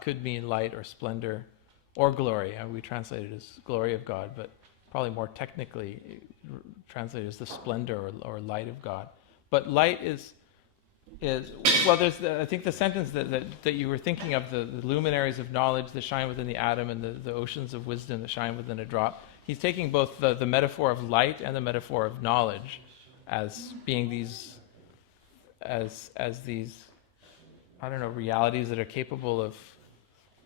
could mean light or splendor or glory. We translate it as glory of God, but probably more technically translated as the splendor or light of God. But light is well, there's I think the sentence that you were thinking of, the luminaries of knowledge that shine within the atom and the oceans of wisdom that shine within a drop. He's taking both the metaphor of light and the metaphor of knowledge as being these, as these, I don't know, realities that are capable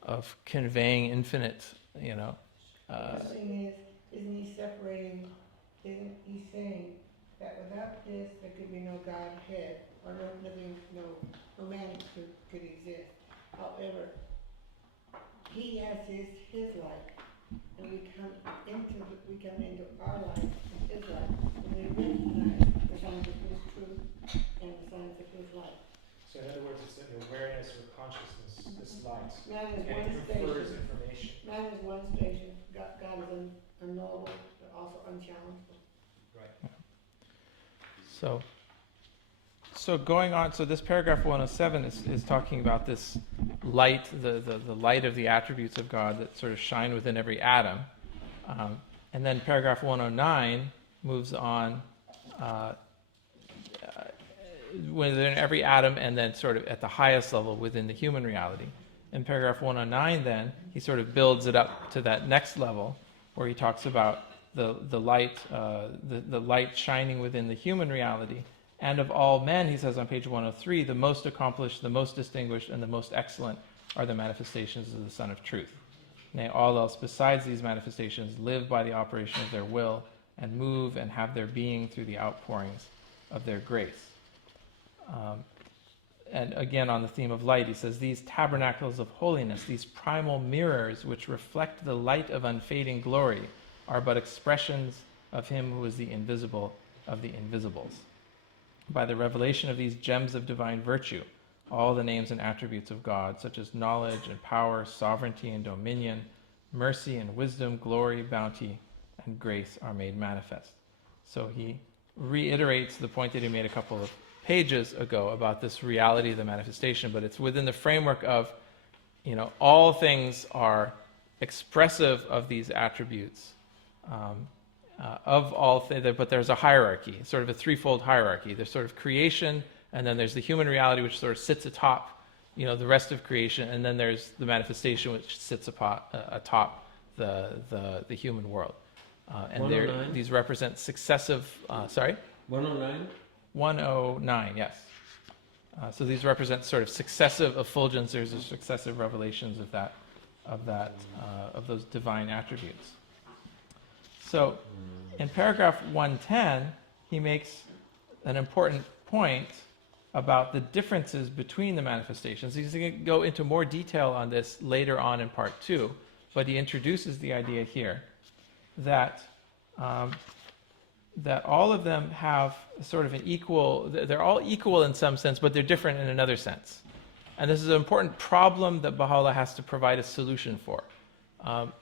of conveying infinite, The thing is, isn't he separating, isn't he saying that without this, there could be no Godhead, or no man could exist. However, he has his life, and we come into our life, his life, and we recognize the signs of his truth and the signs of his life. So in other words, it's an awareness or consciousness, this light. Man is And one it confers station. information. Man is one station. God is unknowable, but also unchallengeable. Right. So going on, so this paragraph 107 is talking about this light, the light of the attributes of God that sort of shine within every atom. And then paragraph 109 moves on within every atom and then sort of at the highest level within the human reality. In paragraph 109 then, he sort of builds it up to that next level where he talks about the light, the light shining within the human reality. And of all men, he says on page 103, the most accomplished, the most distinguished, and the most excellent are the manifestations of the Son of Truth. Nay, all else besides these manifestations live by the operation of their will and move and have their being through the outpourings of their grace. And again, on the theme of light, he says, these tabernacles of holiness, these primal mirrors which reflect the light of unfading glory, are but expressions of him who is the invisible of the invisibles. By the revelation of these gems of divine virtue, all the names and attributes of God, such as knowledge and power, sovereignty and dominion, mercy and wisdom, glory, bounty, and grace are made manifest. So he reiterates the point that he made a couple of pages ago about this reality of the manifestation, but it's within the framework of, all things are expressive of these attributes, of all things, but there's a hierarchy, sort of a threefold hierarchy. There's sort of creation, and then there's the human reality, which sort of sits atop, the rest of creation, and then there's the manifestation, which sits atop the human world. And these represent successive. 109. 109, yes. So these represent sort of successive effulgences or successive revelations of those divine attributes. So in paragraph 110, he makes an important point about the differences between the manifestations. He's going to go into more detail on this later on in part 2, but he introduces the idea here that that all of them have sort of they're all equal in some sense, but they're different in another sense. And this is an important problem that Baha'u'llah has to provide a solution for.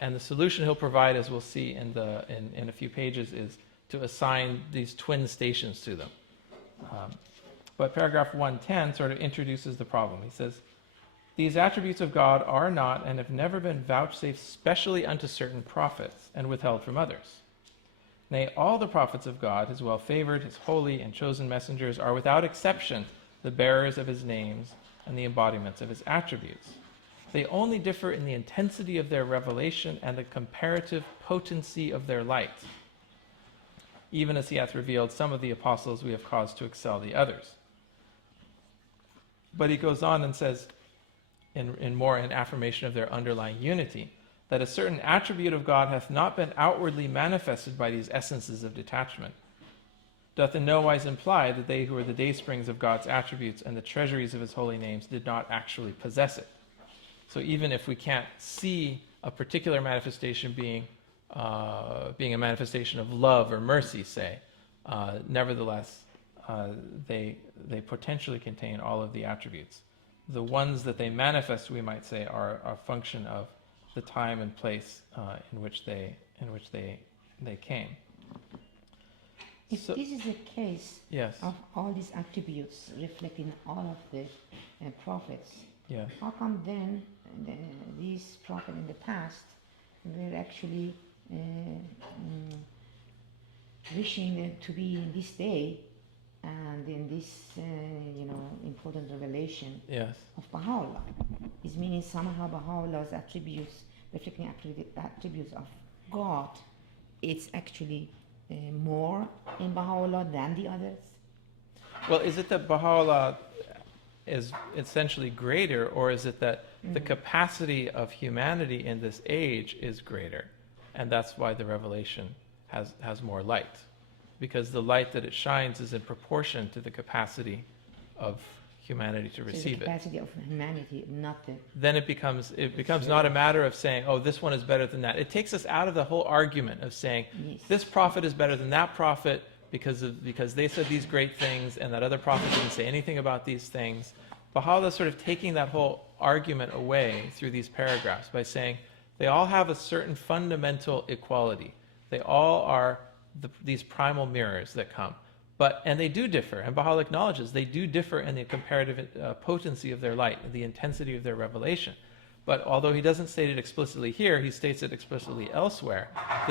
And the solution he'll provide, as we'll see in a few pages, is to assign these twin stations to them. But paragraph 110 sort of introduces the problem. He says, these attributes of God are not and have never been vouchsafed specially unto certain prophets and withheld from others. Nay, all the prophets of God, his well-favored, his holy and chosen messengers, are without exception the bearers of his names and the embodiments of his attributes. They only differ in the intensity of their revelation and the comparative potency of their light. Even as he hath revealed some of the apostles, we have cause to excel the others. But he goes on and says, in affirmation of their underlying unity, that a certain attribute of God hath not been outwardly manifested by these essences of detachment, doth in no wise imply that they who are the daysprings of God's attributes and the treasuries of his holy names did not actually possess it. So even if we can't see a particular manifestation being a manifestation of love or mercy, say, nevertheless, they potentially contain all of the attributes. The ones that they manifest, we might say, are a function of the time and place in which they came. If this is the case Yes. of all these attributes reflecting all of the prophets, Yeah. how come then these prophets in the past were actually wishing to be in this day and in this, important revelation Yes. of Baha'u'llah. It's meaning somehow Baha'u'llah's attributes, reflecting attributes of God, it's actually more in Baha'u'llah than the others. Well, is it that Baha'u'llah is essentially greater, or is it that the capacity of humanity in this age is greater, and that's why the revelation has more light? Because the light that it shines is in proportion to the capacity of humanity to receive the capacity of humanity, not the... Then it becomes not a matter of saying, oh, this one is better than that. It takes us out of the whole argument of saying, Yes. this prophet is better than that prophet because they said these great things and that other prophet didn't say anything about these things. Baha'u'llah is sort of taking that whole argument away through these paragraphs by saying they all have a certain fundamental equality. They all are these primal mirrors that come. And they do differ, and Baha'u'llah acknowledges they do differ in the comparative potency of their light, the intensity of their revelation. But although he doesn't state it explicitly here, he states it explicitly elsewhere,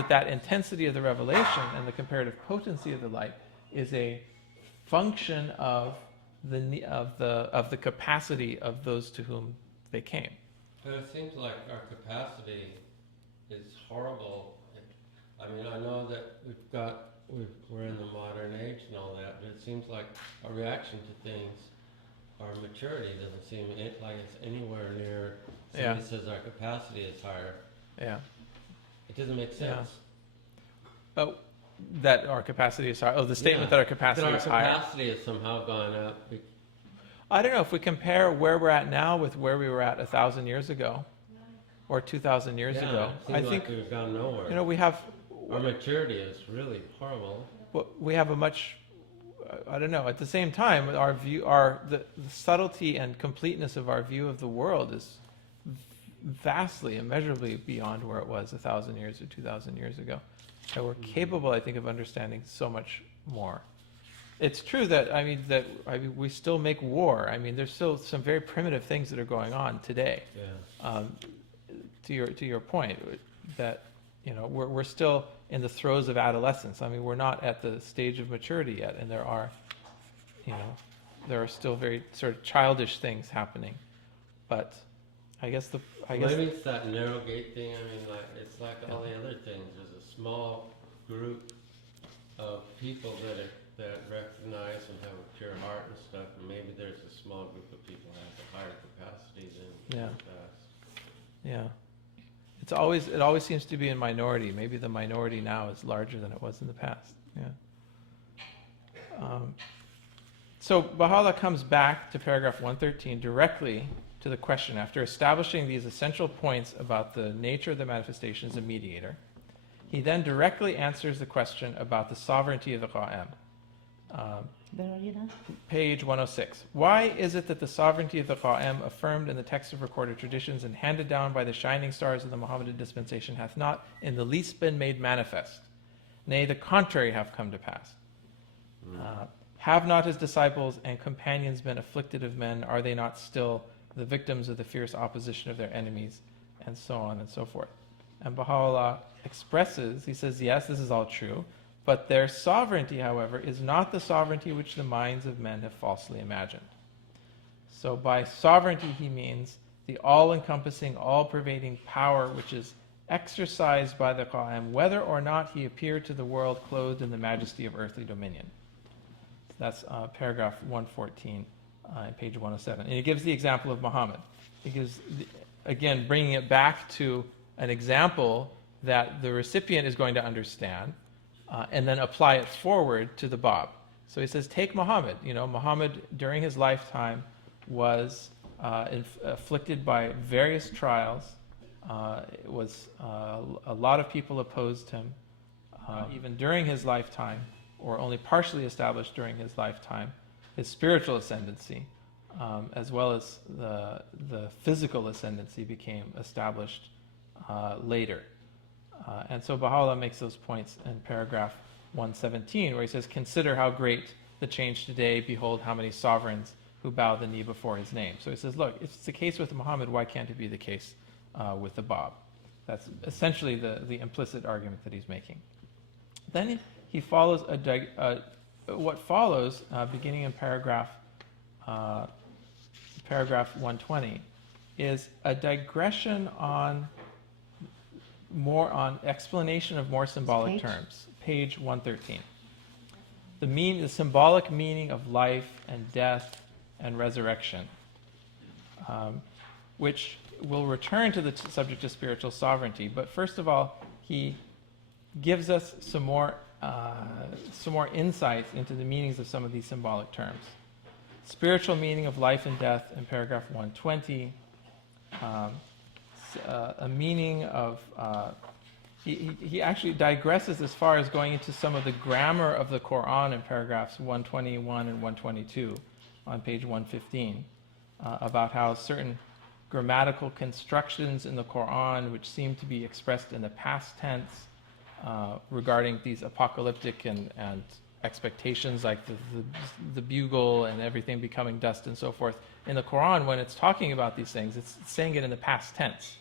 that intensity of the revelation and the comparative potency of the light is a function of the capacity of those to whom they came. But it seems like our capacity is horrible. I mean, I know that we're in the modern age and all that, but it seems like our reaction to things, our maturity doesn't seem like it's anywhere near. Somebody says our capacity is higher. Yeah. It doesn't make sense. Yeah. Oh, that our capacity is higher. Oh, the statement that our capacity is higher. Our capacity has somehow gone up. I don't know if we compare where we're at now with where we were at 1,000 years ago, or 2,000 years ago. It seems like we've gone nowhere. We have. Our maturity is really horrible. We have a much, I don't know. At the same time, our view, the subtlety and completeness of our view of the world is vastly, immeasurably beyond where it was 1,000 years or 2,000 years ago. And we're capable, I think, of understanding so much more. It's true that we still make war. I mean, there's still some very primitive things that are going on today. Yeah. To your point, that we're still in the throes of adolescence. I mean, we're not at the stage of maturity yet, and there are still very sort of childish things happening. But maybe it's that narrow gate thing. I mean, it's like all the other things. There's a small group of people that recognize and have a pure heart and stuff, and maybe there's a small group of people that have a higher capacity than the past. Yeah. It always seems to be in minority. Maybe the minority now is larger than it was in the past. Yeah. So Baha'u'llah comes back to paragraph 113 directly to the question. After establishing these essential points about the nature of the manifestation as a mediator, he then directly answers the question about the sovereignty of the Qa'im. Where are you now? Page 106. Why is it that the sovereignty of the Qa'im, affirmed in the text of recorded traditions and handed down by the shining stars of the Mohammedan dispensation, hath not in the least been made manifest? Nay, the contrary hath come to pass. Have not his disciples and companions been afflicted of men? Are they not still the victims of the fierce opposition of their enemies? And so on and so forth. And Baha'u'llah expresses, he says, yes, this is all true, but their sovereignty, however, is not the sovereignty which the minds of men have falsely imagined. So by sovereignty he means the all-encompassing, all-pervading power which is exercised by the Qa'im, whether or not he appeared to the world clothed in the majesty of earthly dominion. That's paragraph 114, page 107. And he gives the example of Muhammad. He gives, again, bringing it back to an example that the recipient is going to understand, and then apply it forward to the Bab. So he says, take Muhammad. Muhammad during his lifetime was afflicted by various trials. It was a lot of people opposed him, even during his lifetime, or only partially established during his lifetime. His spiritual ascendancy, as well as the physical ascendancy, became established later. And so Baha'u'llah makes those points in paragraph 117, where he says, consider how great the change today. Behold how many sovereigns who bow the knee before his name. So he says, look, if it's the case with Muhammad, why can't it be the case with the Bab. That's essentially the implicit argument that he's making. Then he follows what follows, beginning in paragraph 120, is a digression on explanation of more symbolic Page? terms. Page 113. The symbolic meaning of life and death and resurrection, which will return to the subject of spiritual sovereignty. But first of all, he gives us some more insights into the meanings of some of these symbolic terms. Spiritual meaning of life and death in paragraph 120. A meaning of... he actually digresses as far as going into some of the grammar of the Quran in paragraphs 121 and 122 on page 115, about how certain grammatical constructions in the Quran, which seem to be expressed in the past tense, regarding these apocalyptic and expectations, like the bugle and everything becoming dust and so forth. In the Quran, when it's talking about these things, it's saying it in the past tense.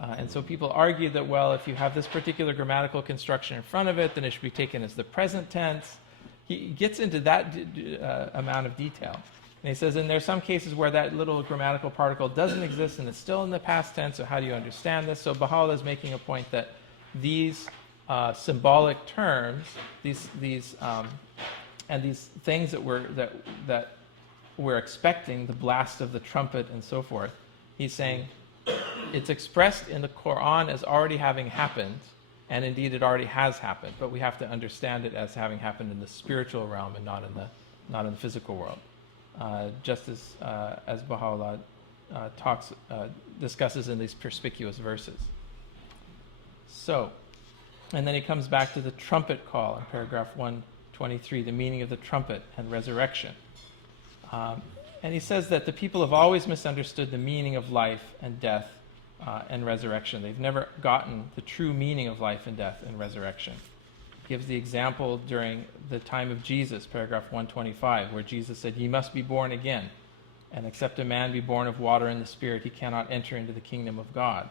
And so people argue that, well, if you have this particular grammatical construction in front of it, then it should be taken as the present tense. He gets into that amount of detail. And he says, and there are some cases where that little grammatical particle doesn't exist and it's still in the past tense, so how do you understand this? So Baha'u'llah is making a point that these symbolic terms, these things that we're expecting, the blast of the trumpet and so forth, he's saying it's expressed in the Quran as already having happened, and indeed it already has happened, but we have to understand it as having happened in the spiritual realm and not in the physical world. Just as Baha'u'llah discusses in these perspicuous verses. So, and then he comes back to the trumpet call in paragraph 123, the meaning of the trumpet and resurrection. And he says that the people have always misunderstood the meaning of life and death and resurrection. They've never gotten the true meaning of life and death and resurrection. He gives the example during the time of Jesus, paragraph 125, where Jesus said, "Ye must be born again, and except a man be born of water and the Spirit, he cannot enter into the kingdom of God."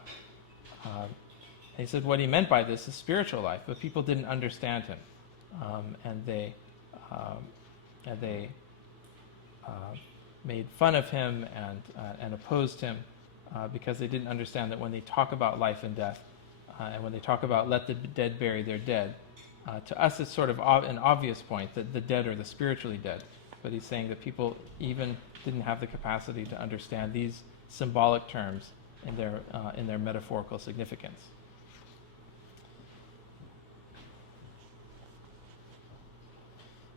He said what he meant by this is spiritual life, but people didn't understand him, and they made fun of him and opposed him because they didn't understand that when they talk about life and death, and when they talk about let the dead bury their dead, to us it's sort of an obvious point that the dead are the spiritually dead. But he's saying that people even didn't have the capacity to understand these symbolic terms in their metaphorical significance.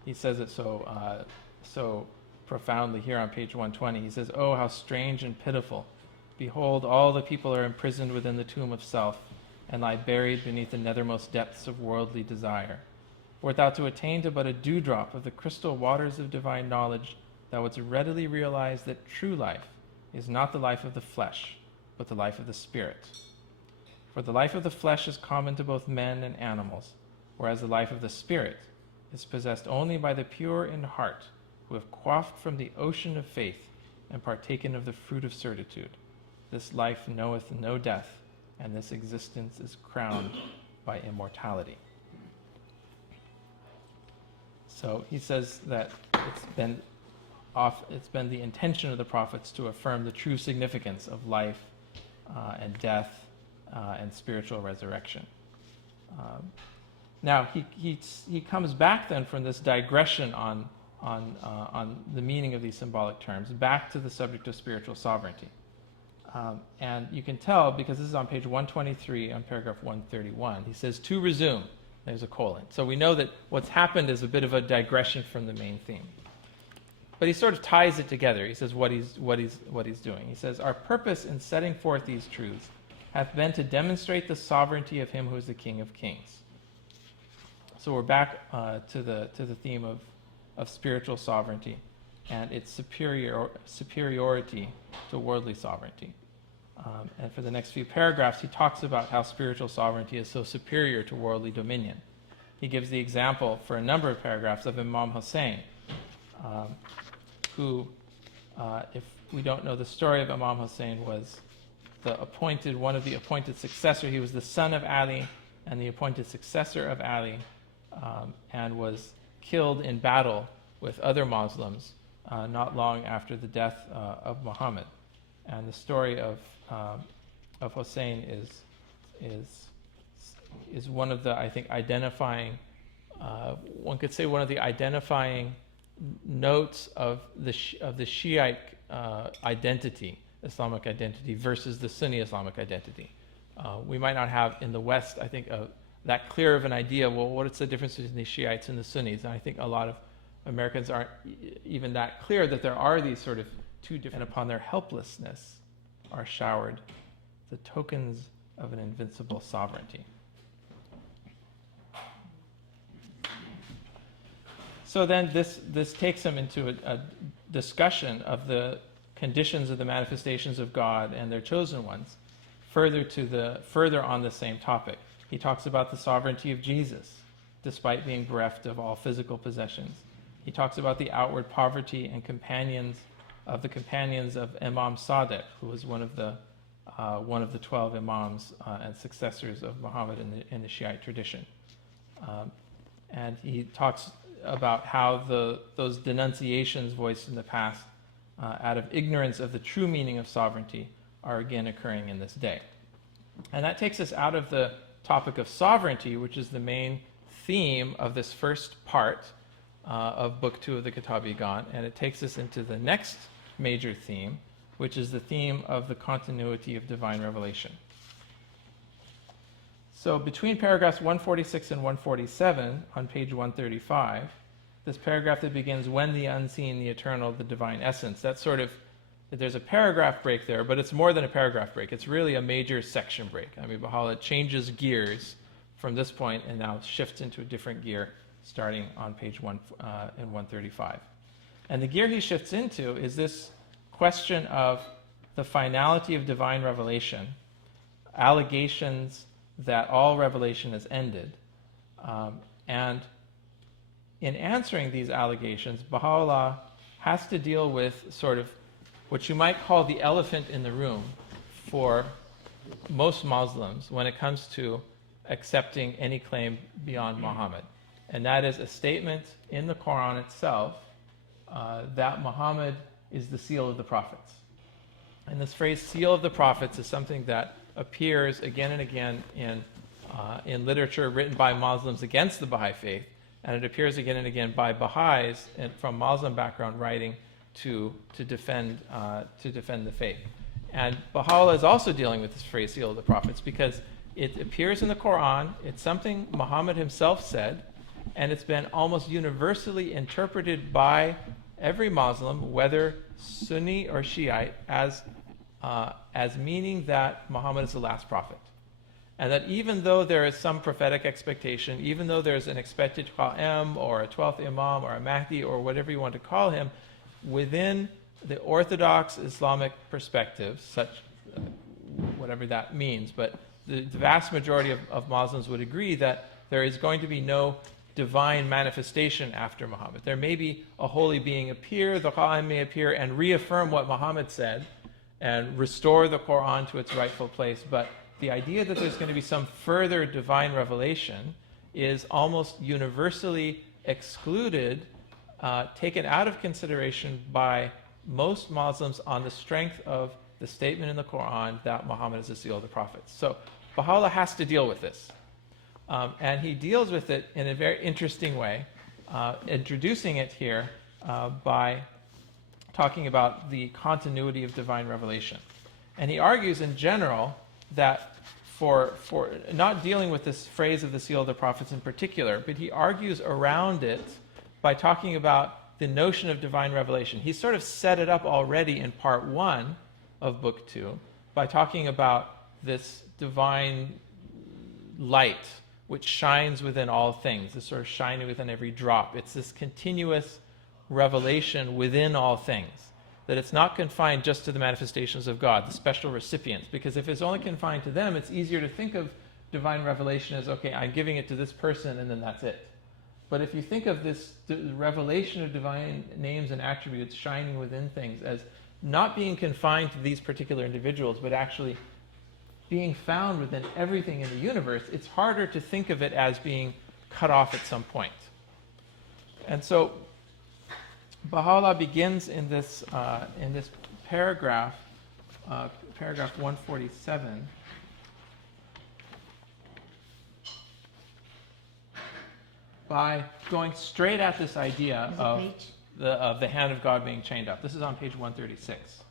He says it so profoundly here on page 120. He says, "Oh, how strange and pitiful. Behold, all the people are imprisoned within the tomb of self, and lie buried beneath the nethermost depths of worldly desire. Wert thou to attain to but a dewdrop of the crystal waters of divine knowledge, thou wouldst readily realize that true life is not the life of the flesh, but the life of the spirit. For the life of the flesh is common to both men and animals, whereas the life of the spirit is possessed only by the pure in heart, who have quaffed from the ocean of faith and partaken of the fruit of certitude. This life knoweth no death, and this existence is crowned by immortality." So he says that it's been the intention of the prophets to affirm the true significance of life and death and spiritual resurrection. Now he comes back then from this digression on the meaning of these symbolic terms back to the subject of spiritual sovereignty. And you can tell, because this is on page 123 on paragraph 131, he says, "To resume," there's a colon. So we know that what's happened is a bit of a digression from the main theme. But he sort of ties it together. He says what he's doing. He says, "Our purpose in setting forth these truths hath been to demonstrate the sovereignty of him who is the King of Kings." So we're back to the theme of spiritual sovereignty and its superiority to worldly sovereignty. And for the next few paragraphs, he talks about how spiritual sovereignty is so superior to worldly dominion. He gives the example for a number of paragraphs of Imam Hussein, who, if we don't know the story of Imam Hussein, was one of the appointed successor. He was the son of Ali and the appointed successor of Ali, and was killed in battle with other Muslims not long after the death of Muhammad. And the story of Hussein is one of the, I think, identifying, one could say one of the identifying notes of the Shiite identity, Islamic identity, versus the Sunni Islamic identity. We might not have in the West, I think, that clear of an idea, well, what's the difference between the Shiites and the Sunnis? And I think a lot of Americans aren't even that clear that there are these sort of two different, and upon their helplessness are showered the tokens of an invincible sovereignty. So then this takes him into a discussion of the conditions of the manifestations of God and their chosen ones, further on the same topic. He talks about the sovereignty of Jesus, despite being bereft of all physical possessions. He talks about the outward poverty and companions of Imam Sadiq, who was one of the 12 imams and successors of Muhammad in the Shiite tradition. And he talks about how those denunciations voiced in the past out of ignorance of the true meaning of sovereignty are again occurring in this day. And that takes us out of the topic of sovereignty, which is the main theme of this first part of Book 2 of the Kitab-i-Gan, and it takes us into the next major theme, which is the theme of the continuity of divine revelation. So between paragraphs 146 and 147 on page 135, this paragraph that begins, when the unseen, the eternal, the divine essence, that's sort of, there's a paragraph break there, but it's more than a paragraph break. It's really a major section break. I mean, Baha'u'llah changes gears from this point and now shifts into a different gear starting on page 135. And the gear he shifts into is this question of the finality of divine revelation, allegations that all revelation has ended. And in answering these allegations, Baha'u'llah has to deal with sort of what you might call the elephant in the room for most Muslims when it comes to accepting any claim beyond Muhammad. And that is a statement in the Quran itself that Muhammad is the seal of the prophets. And this phrase, seal of the prophets, is something that appears again and again in literature written by Muslims against the Baha'i faith, and it appears again and again by Baha'is from Muslim background writing to defend the faith. And Baha'u'llah is also dealing with this phrase, seal of the prophets, because it appears in the Quran, it's something Muhammad himself said, and it's been almost universally interpreted by every Muslim, whether Sunni or Shiite, as meaning that Muhammad is the last prophet. And that even though there is some prophetic expectation, even though there's an expected Qa'im or a 12th Imam or a Mahdi or whatever you want to call him, within the orthodox Islamic perspective, whatever that means, but the vast majority of Muslims would agree that there is going to be no divine manifestation after Muhammad. There may be a holy being appear, the Qa'im may appear and reaffirm what Muhammad said and restore the Quran to its rightful place, but the idea that there's going to be some further divine revelation is almost universally excluded, taken out of consideration by most Muslims on the strength of the statement in the Quran that Muhammad is the seal of the prophets. So Baha'u'llah has to deal with this. And he deals with it in a very interesting way, introducing it here by talking about the continuity of divine revelation. And he argues in general that for not dealing with this phrase of the seal of the prophets in particular, but he argues around it by talking about the notion of divine revelation. He sort of set it up already in part 1 of book 2 by talking about this divine light which shines within all things, this sort of shining within every drop. It's this continuous revelation within all things, that it's not confined just to the manifestations of God, the special recipients, because if it's only confined to them, it's easier to think of divine revelation as, okay, I'm giving it to this person and then that's it. But if you think of this revelation of divine names and attributes shining within things as not being confined to these particular individuals, but actually being found within everything in the universe, it's harder to think of it as being cut off at some point. And so Baha'u'llah begins in this paragraph, paragraph 147, by going straight at this idea of the hand of God being chained up. This is on page 136.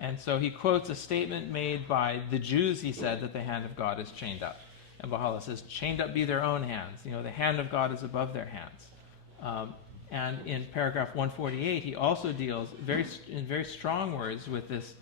And so he quotes a statement made by the Jews, he said, that the hand of God is chained up. And Baha'u'llah says, chained up be their own hands. The hand of God is above their hands. And in paragraph 148, he also deals in very strong words with this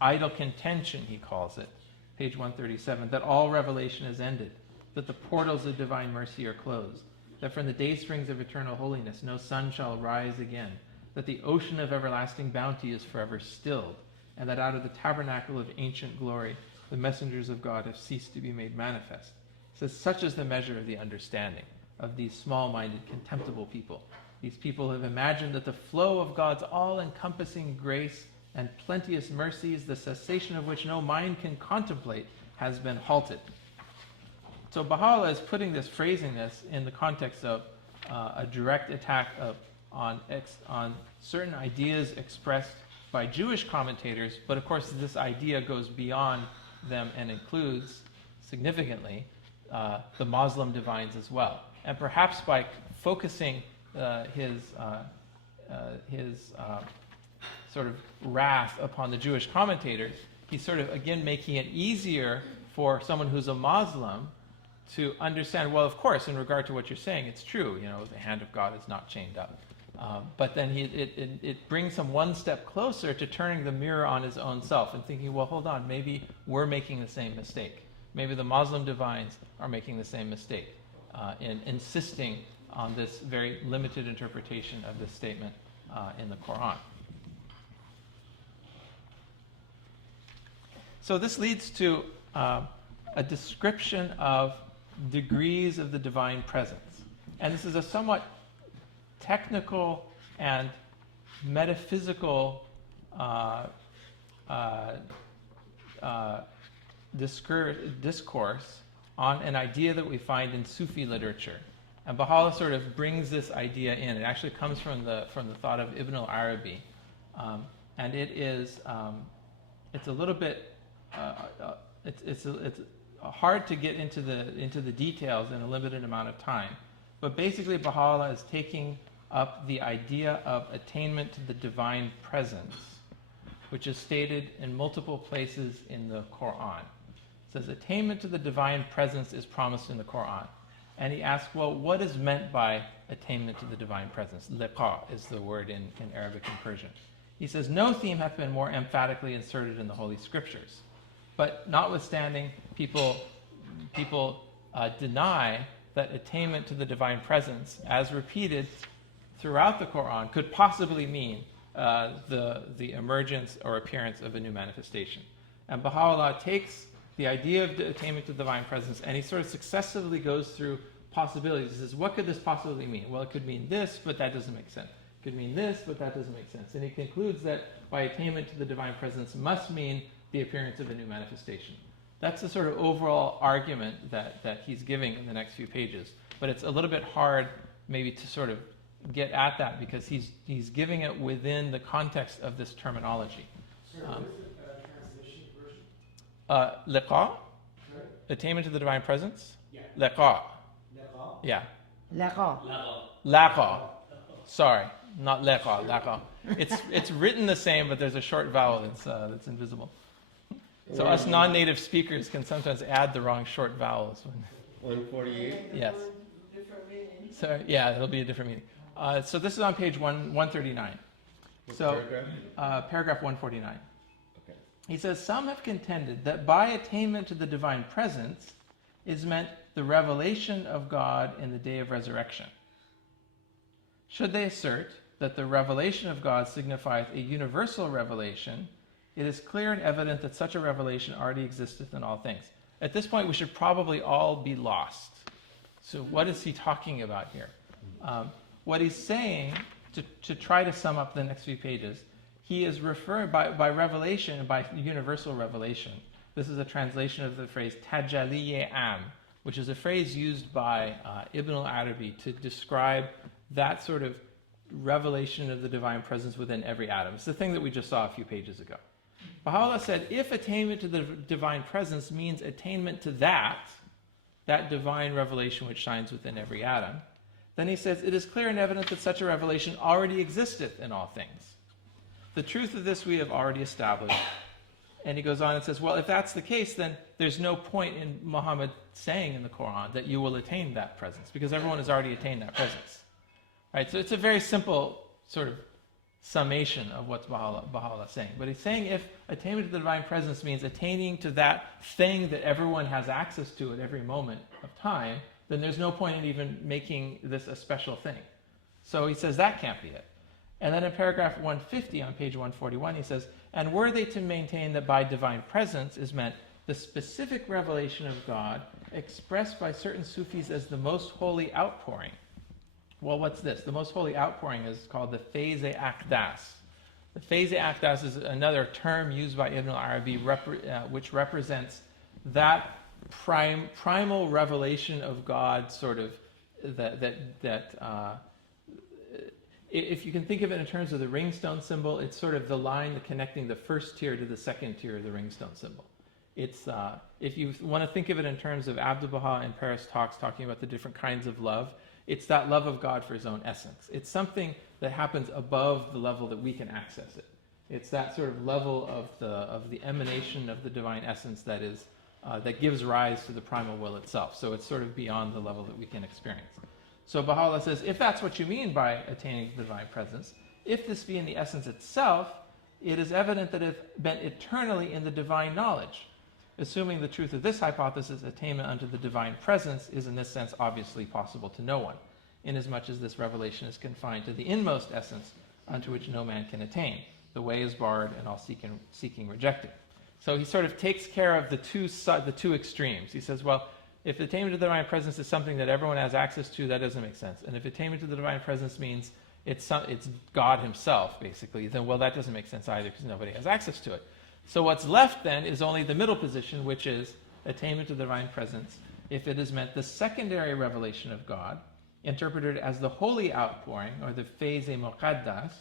idle contention, he calls it, page 137, that all revelation is ended, that the portals of divine mercy are closed, that from the day springs of eternal holiness no sun shall rise again, that the ocean of everlasting bounty is forever stilled, and that out of the tabernacle of ancient glory the messengers of God have ceased to be made manifest. It says, such is the measure of the understanding of these small-minded, contemptible people. These people have imagined that the flow of God's all-encompassing grace and plenteous mercies, the cessation of which no mind can contemplate, has been halted. So Baha'u'llah is putting this, phrasing this, in the context of a direct attack on certain ideas expressed by Jewish commentators, but of course this idea goes beyond them and includes, significantly, the Muslim divines as well. And perhaps by focusing his sort of wrath upon the Jewish commentators, he's sort of, again, making it easier for someone who's a Muslim to understand, well, of course, in regard to what you're saying, it's true, the hand of God is not chained up. But then it brings him one step closer to turning the mirror on his own self and thinking, well, hold on, maybe we're making the same mistake. Maybe the Muslim divines are making the same mistake in insisting on this very limited interpretation of this statement in the Quran. So this leads to a description of degrees of the divine presence. And this is a somewhat technical and metaphysical discourse on an idea that we find in Sufi literature. And Baha'u'llah sort of brings this idea in. It actually comes from the thought of Ibn al-Arabi. And it is, it's a little bit, it's hard to get into the details in a limited amount of time. But basically Baha'u'llah is taking up the idea of attainment to the divine presence, which is stated in multiple places in the Quran. It says attainment to the divine presence is promised in the Quran. And he asks, well, what is meant by attainment to the divine presence? Liqa is the word in Arabic and Persian. He says, no theme hath been more emphatically inserted in the Holy Scriptures. But notwithstanding, people deny that attainment to the divine presence, as repeated throughout the Quran, could possibly mean the emergence or appearance of a new manifestation. And Baha'u'llah takes the idea of the attainment to the divine presence, and he sort of successively goes through possibilities. He says, what could this possibly mean? Well, it could mean this, but that doesn't make sense. It could mean this, but that doesn't make sense. And he concludes that by attainment to the divine presence must mean the appearance of a new manifestation. That's the sort of overall argument that he's giving in the next few pages. But it's a little bit hard maybe to sort of get at that because he's giving it within the context of this terminology. Sorry, what is the translation version? Liqa, Sorry? attainment to the divine presence. Yeah. Liqa, Liqa? yeah. Laqa. Laqa. Sorry, not liqa. Laqa. It's written the same, but there's a short vowel that's invisible. So us non-native speakers can sometimes add the wrong short vowels. 148? Yes. Different meaning. So yeah, it'll be a different meaning. So this is on page 139. What So paragraph? paragraph 149. Okay. He says, some have contended that by attainment to the divine presence is meant the revelation of God in the day of resurrection. Should they assert that the revelation of God signifies a universal revelation, it is clear and evident that such a revelation already existeth in all things. At this point, we should probably all be lost. So what is he talking about here? What he's saying, to try to sum up the next few pages, he is referred by revelation, by universal revelation. This is a translation of the phrase tajalliye am, which is a phrase used by Ibn al-Arabi to describe that sort of revelation of the divine presence within every atom. It's the thing that we just saw a few pages ago. Baha'u'llah said, if attainment to the divine presence means attainment to that divine revelation which shines within every atom, then he says, it is clear and evident that such a revelation already existeth in all things. The truth of this we have already established. And he goes on and says, well, if that's the case, then there's no point in Muhammad saying in the Quran that you will attain that presence, because everyone has already attained that presence. Right? So it's a very simple sort of summation of what's Baha'u'llah saying. But he's saying if attainment to the divine presence means attaining to that thing that everyone has access to at every moment of time, then there's no point in even making this a special thing. So he says that can't be it. And then in paragraph 150 on page 141, he says, and were they to maintain that by divine presence is meant the specific revelation of God expressed by certain Sufis as the most holy outpouring. Well, what's this? The most holy outpouring is called the Faiz-e Aqdas. The Faiz-e Aqdas is another term used by Ibn al-Arabi which represents that primal revelation of God, sort of, if you can think of it in terms of the ringstone symbol, it's sort of the line connecting the first tier to the second tier of the ringstone symbol. It's, if you want to think of it in terms of Abdul Baha in Paris Talks, talking about the different kinds of love, it's that love of God for his own essence. It's something that happens above the level that we can access it. It's that sort of level of the emanation of the divine essence that is that gives rise to the primal will itself. So it's sort of beyond the level that we can experience. So Baha'u'llah says, if that's what you mean by attaining the divine presence, if this be in the essence itself, it is evident that it has been eternally in the divine knowledge. Assuming the truth of this hypothesis, attainment unto the divine presence is in this sense obviously possible to no one, inasmuch as this revelation is confined to the inmost essence unto which no man can attain. The way is barred and all seeking rejected. So he sort of takes care of the two extremes. He says, well, if attainment to the divine presence is something that everyone has access to, that doesn't make sense. And if attainment to the divine presence means it's God himself, basically, then, well, that doesn't make sense either because nobody has access to it. So what's left then is only the middle position, which is attainment to the divine presence, if it is meant the secondary revelation of God, interpreted as the holy outpouring, or the Faiz-e Muqaddas.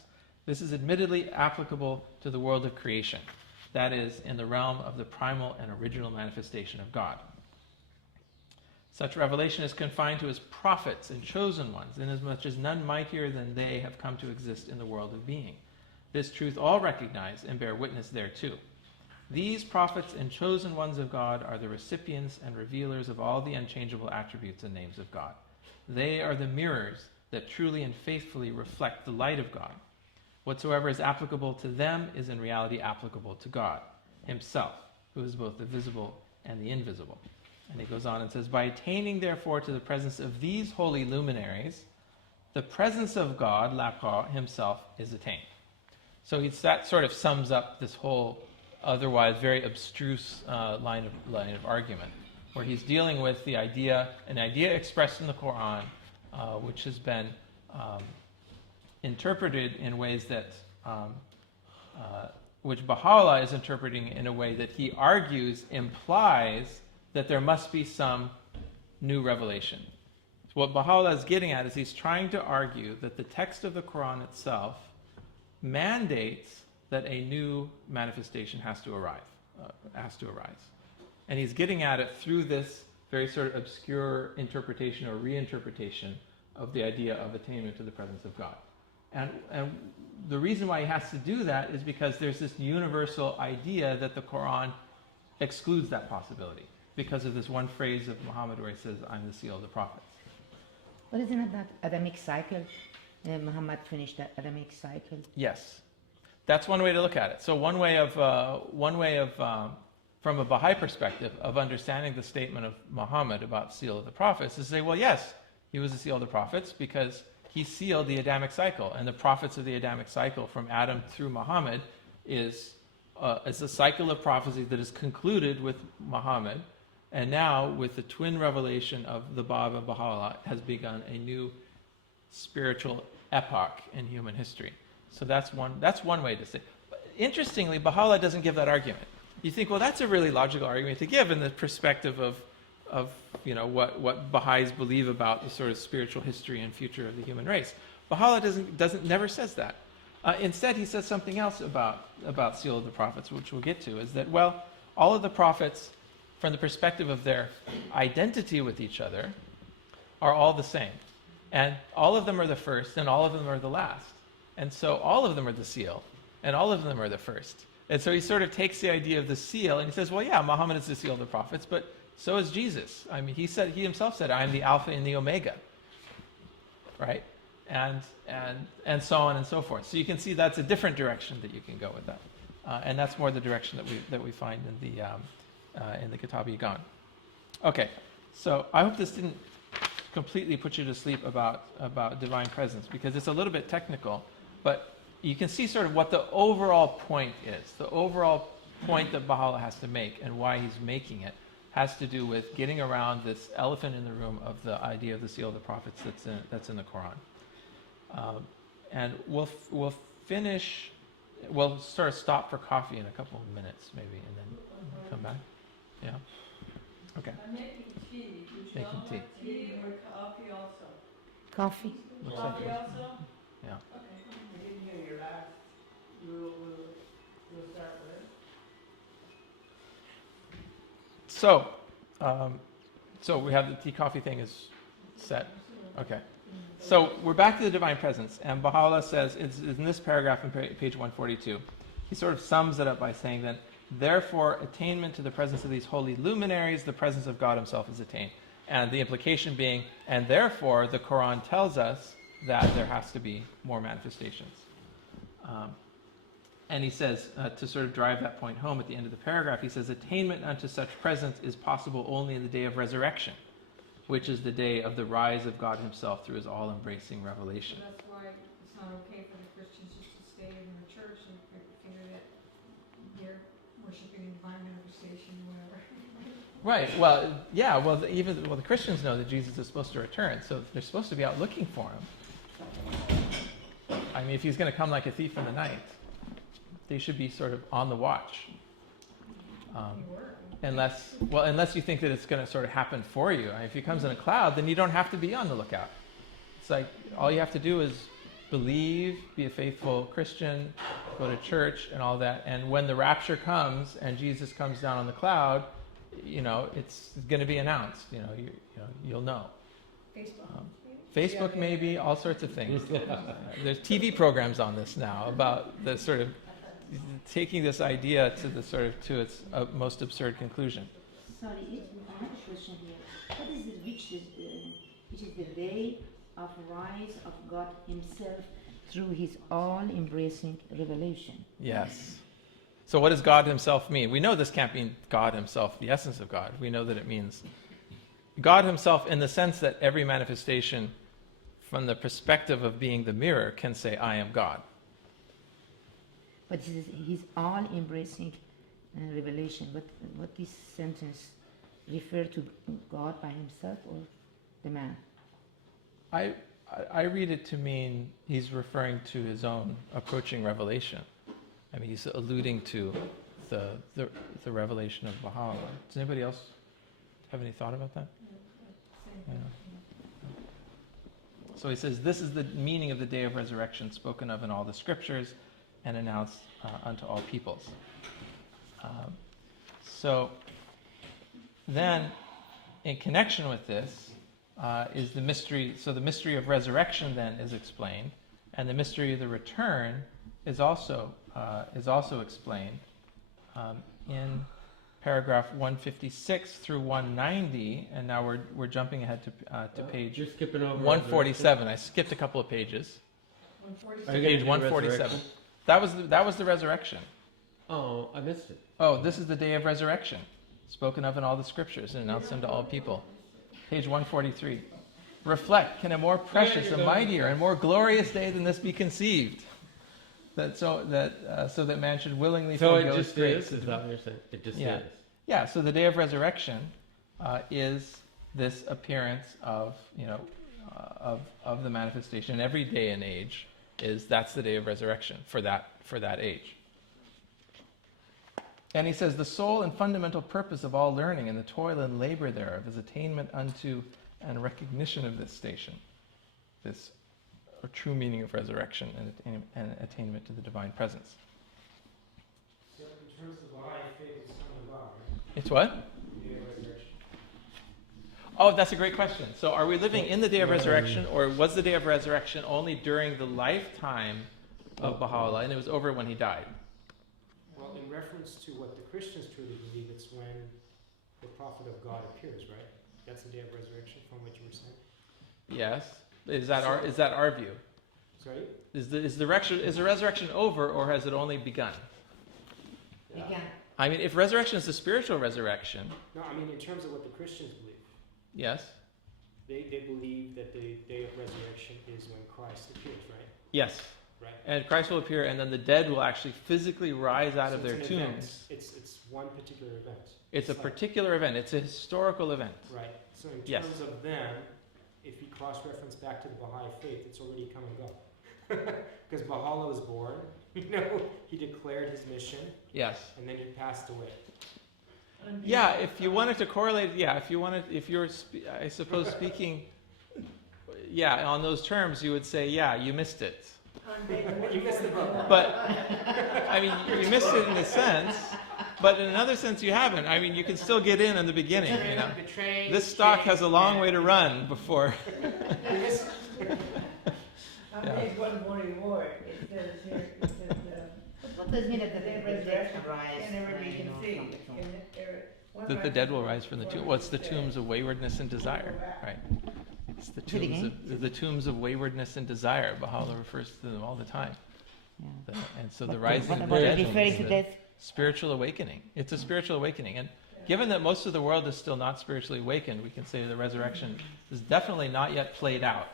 This is admittedly applicable to the world of creation, that is, in the realm of the primal and original manifestation of God. Such revelation is confined to his prophets and chosen ones, inasmuch as none mightier than they have come to exist in the world of being. This truth all recognize and bear witness thereto. These prophets and chosen ones of God are the recipients and revealers of all the unchangeable attributes and names of God. They are the mirrors that truly and faithfully reflect the light of God. Whatsoever is applicable to them is in reality applicable to God himself, who is both the visible and the invisible. And he goes on and says, by attaining therefore to the presence of these holy luminaries, the presence of God, Laqa, himself, is attained. So that sort of sums up this whole otherwise very abstruse line of argument, where he's dealing with an idea expressed in the Quran, which has been interpreted in ways that, which Baha'u'llah is interpreting in a way that he argues implies that there must be some new revelation. So what Baha'u'llah is getting at is he's trying to argue that the text of the Quran itself mandates that a new manifestation has to arise. And he's getting at it through this very sort of obscure interpretation or reinterpretation of the idea of attainment to the presence of God. And the reason why he has to do that is because there's this universal idea that the Quran excludes that possibility because of this one phrase of Muhammad where he says, I'm the seal of the prophets. But isn't it that Adamic cycle? Muhammad finished that Adamic cycle. Yes. That's one way to look at it. So one way of from a Baha'i perspective, of understanding the statement of Muhammad about seal of the prophets is to say, well, yes, he was the seal of the prophets because he sealed the Adamic cycle. And the prophets of the Adamic cycle from Adam through Muhammad is a cycle of prophecy that is concluded with Muhammad. And now, with the twin revelation of the Bab and Baha'u'llah, has begun a new spiritual epoch in human history. So that's one way to say. interestingly, Baha'u'llah doesn't give that argument. You think, well, that's a really logical argument to give in the perspective of what Baha'is believe about the sort of spiritual history and future of the human race. Baha'u'llah never says that. Instead, he says something else about Seal of the Prophets, which we'll get to, is that, well, all of the prophets, from the perspective of their identity with each other, are all the same. And all of them are the first, and all of them are the last. And so all of them are the seal, and all of them are the first. And so he sort of takes the idea of the seal, and he says, well, yeah, Muhammad is the seal of the prophets, but so is Jesus. I mean, he himself said, I am the Alpha and the Omega. Right? And so on and so forth. So you can see that's a different direction that you can go with that. And that's more the direction that we find in the Kitab Yagan. Okay, so I hope this didn't completely put you to sleep about divine presence, because it's a little bit technical, but you can see sort of what the overall point is. The overall point that Baha'u'llah has to make, and why he's making it, has to do with getting around this elephant in the room of the idea of the seal of the prophets that's in the Quran. And we'll finish. We'll sort of stop for coffee in a couple of minutes, maybe, and then come back. Yeah. Okay. I'm making tea. Making tea. Tea or coffee also? Coffee. Looks like Coffee it. also? Yeah. Okay. I didn't hear your last rule we'll start with. So we have the tea coffee thing is set. Okay. So we're back to the divine presence, and Baha'u'llah says, it's in this paragraph on page 142, he sort of sums it up by saying that, therefore, attainment to the presence of these holy luminaries, the presence of God himself is attained. And the implication being, and therefore, the Quran tells us that there has to be more manifestations. And he says, to sort of drive that point home at the end of the paragraph, he says, attainment unto such presence is possible only in the day of resurrection, which is the day of the rise of God himself through his all-embracing revelation. So that's why it's not okay for the Christians just to stay in their church and figure that they're worshiping divine manifestation, whatever. Right. Well, yeah. Well, the Christians know that Jesus is supposed to return, so they're supposed to be out looking for him. I mean, if he's going to come like a thief in the night, they should be sort of on the watch. Unless you think that it's going to sort of happen for you. I mean, if he comes in a cloud, then you don't have to be on the lookout. It's like all you have to do is believe, be a faithful Christian, go to church, and all that. And when the rapture comes and Jesus comes down on the cloud, it's going to be announced. You'll know. Facebook, maybe, all sorts of things. There's TV programs on this now about the sort of taking this idea to its most absurd conclusion. Sorry, I have a question here. What is which is the day of rise of God himself through his all-embracing revelation? Yes. So what does God himself mean? We know this can't mean God himself, the essence of God. We know that it means God himself in the sense that every manifestation from the perspective of being the mirror can say, I am God. But this is his all-embracing revelation. What this sentence refer to God by himself or the man? I read it to mean he's referring to his own approaching revelation. I mean, he's alluding to the revelation of Baha'u'llah. Does anybody else have any thought about that? Yeah. So he says, this is the meaning of the day of resurrection spoken of in all the scriptures and announced unto all peoples. So then, in connection with this, is the mystery. So the mystery of resurrection then is explained, and the mystery of the return is also explained in paragraph 156 through 190, and now we're jumping ahead to page You're skipping over 147. I skipped a couple of pages. 147. Are you gonna Page do 147. resurrection? That was the resurrection. Oh, I missed it. Oh, this is the day of resurrection, spoken of in all the scriptures and announced unto all people. Page 143. Reflect, can a more precious, a mightier, and more glorious day than this be conceived? So that man should willingly So forego it his just grace. is that what you're saying? It just Yeah. is. Yeah, so the day of resurrection is this appearance of the manifestation. Every day and age that's the day of resurrection for that age. And he says, the sole and fundamental purpose of all learning and the toil and labor thereof is attainment unto and recognition of this station, this true meaning of resurrection and attainment to the divine presence. So in terms of Baha'i faith, it's coming about, right? It's what? The day of resurrection. Oh, that's a great question. So are we living in the day of resurrection, or was the day of resurrection only during the lifetime of Baha'u'llah, and it was over when he died? Well, in reference to what the Christians truly believe, it's when the prophet of God appears, right? That's the day of resurrection from what you were saying. Yes. Is that our view? Sorry? Is the resurrection over, or has it only begun? Again, I mean, if resurrection is the spiritual resurrection, No, I mean in terms of what the Christians believe. yes. They believe that the day of resurrection is when Christ appears, right? Yes. Right. And Christ will appear, and then the dead will actually physically rise out So of their it's an event. tombs. It's one particular event. It's a like- particular event. It's a historical event. Right. So in Yes. terms of them, if you cross-reference back to the Baha'i faith, it's already come and go. Because Baha'u'llah was born, he declared his mission, Yes. and then he passed away. Yeah, if you wanted to correlate, if you're, I suppose, speaking, on those terms, you would say, you missed it. You missed the boat. But, I mean, you missed it in a sense, but in another sense, you haven't. I mean, you can still get in the beginning, you know. The train. This stock has a long way to run before. On page 144, it says here, it says, but what does mean that the the day of dead resurrection, shall rise? and everybody can see. from the tomb? That the dead will rise from the tomb. Well, it's the tombs of waywardness and desire, right? It's the Say it tombs again? the tombs of waywardness and desire. Baha'u'llah refers to them all the time. Yeah. And so the What rising of the about dead referring is to the death? spiritual awakening. It's a spiritual awakening. And given that most of the world is still not spiritually awakened, we can say the resurrection is definitely not yet played out.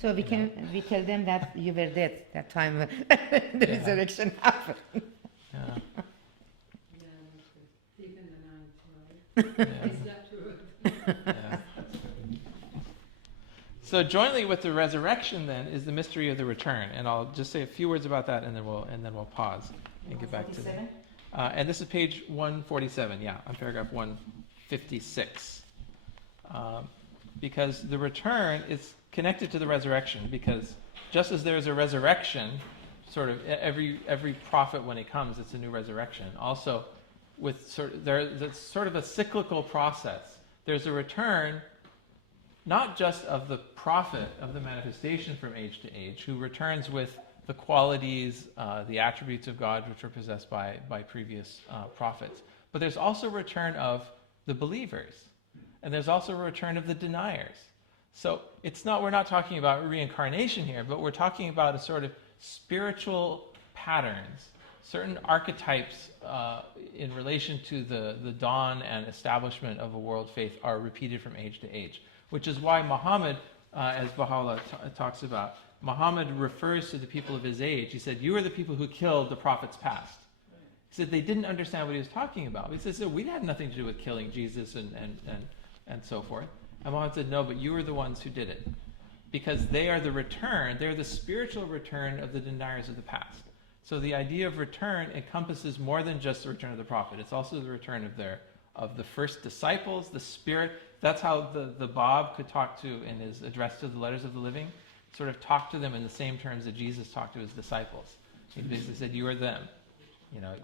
So we tell them that you were dead that time the resurrection happened. Yeah. Yeah, deep in the night, right? Yeah. Is that true? Yeah. So jointly with the resurrection, then, is the mystery of the return, and I'll just say a few words about that, and then we'll pause and get back to that. And this is page 147, on paragraph 156, because the return is connected to the resurrection. Because just as there is a resurrection, sort of every prophet when it comes, it's a new resurrection. Also, there's sort of a cyclical process. There's a return, not just of the prophet of the manifestation from age to age, who returns with the qualities, the attributes of God which are possessed by previous prophets, but there's also a return of the believers, and there's also a return of the deniers. So we're not talking about reincarnation here, but we're talking about a sort of spiritual patterns, certain archetypes in relation to the dawn and establishment of a world faith are repeated from age to age, which is why Muhammad, as Baha'u'llah talks about, Muhammad refers to the people of his age. He said, you are the people who killed the prophets past. He said they didn't understand what he was talking about. He said, we had nothing to do with killing Jesus and so forth. And Muhammad said, no, but you are the ones who did it. Because they are the return, they're the spiritual return of the deniers of the past. So the idea of return encompasses more than just the return of the prophet. It's also the return of the first disciples, the spirit. That's how the Bab could talk to in his address to the letters of the living, sort of talk to them in the same terms that Jesus talked to his disciples. He basically said, you are them.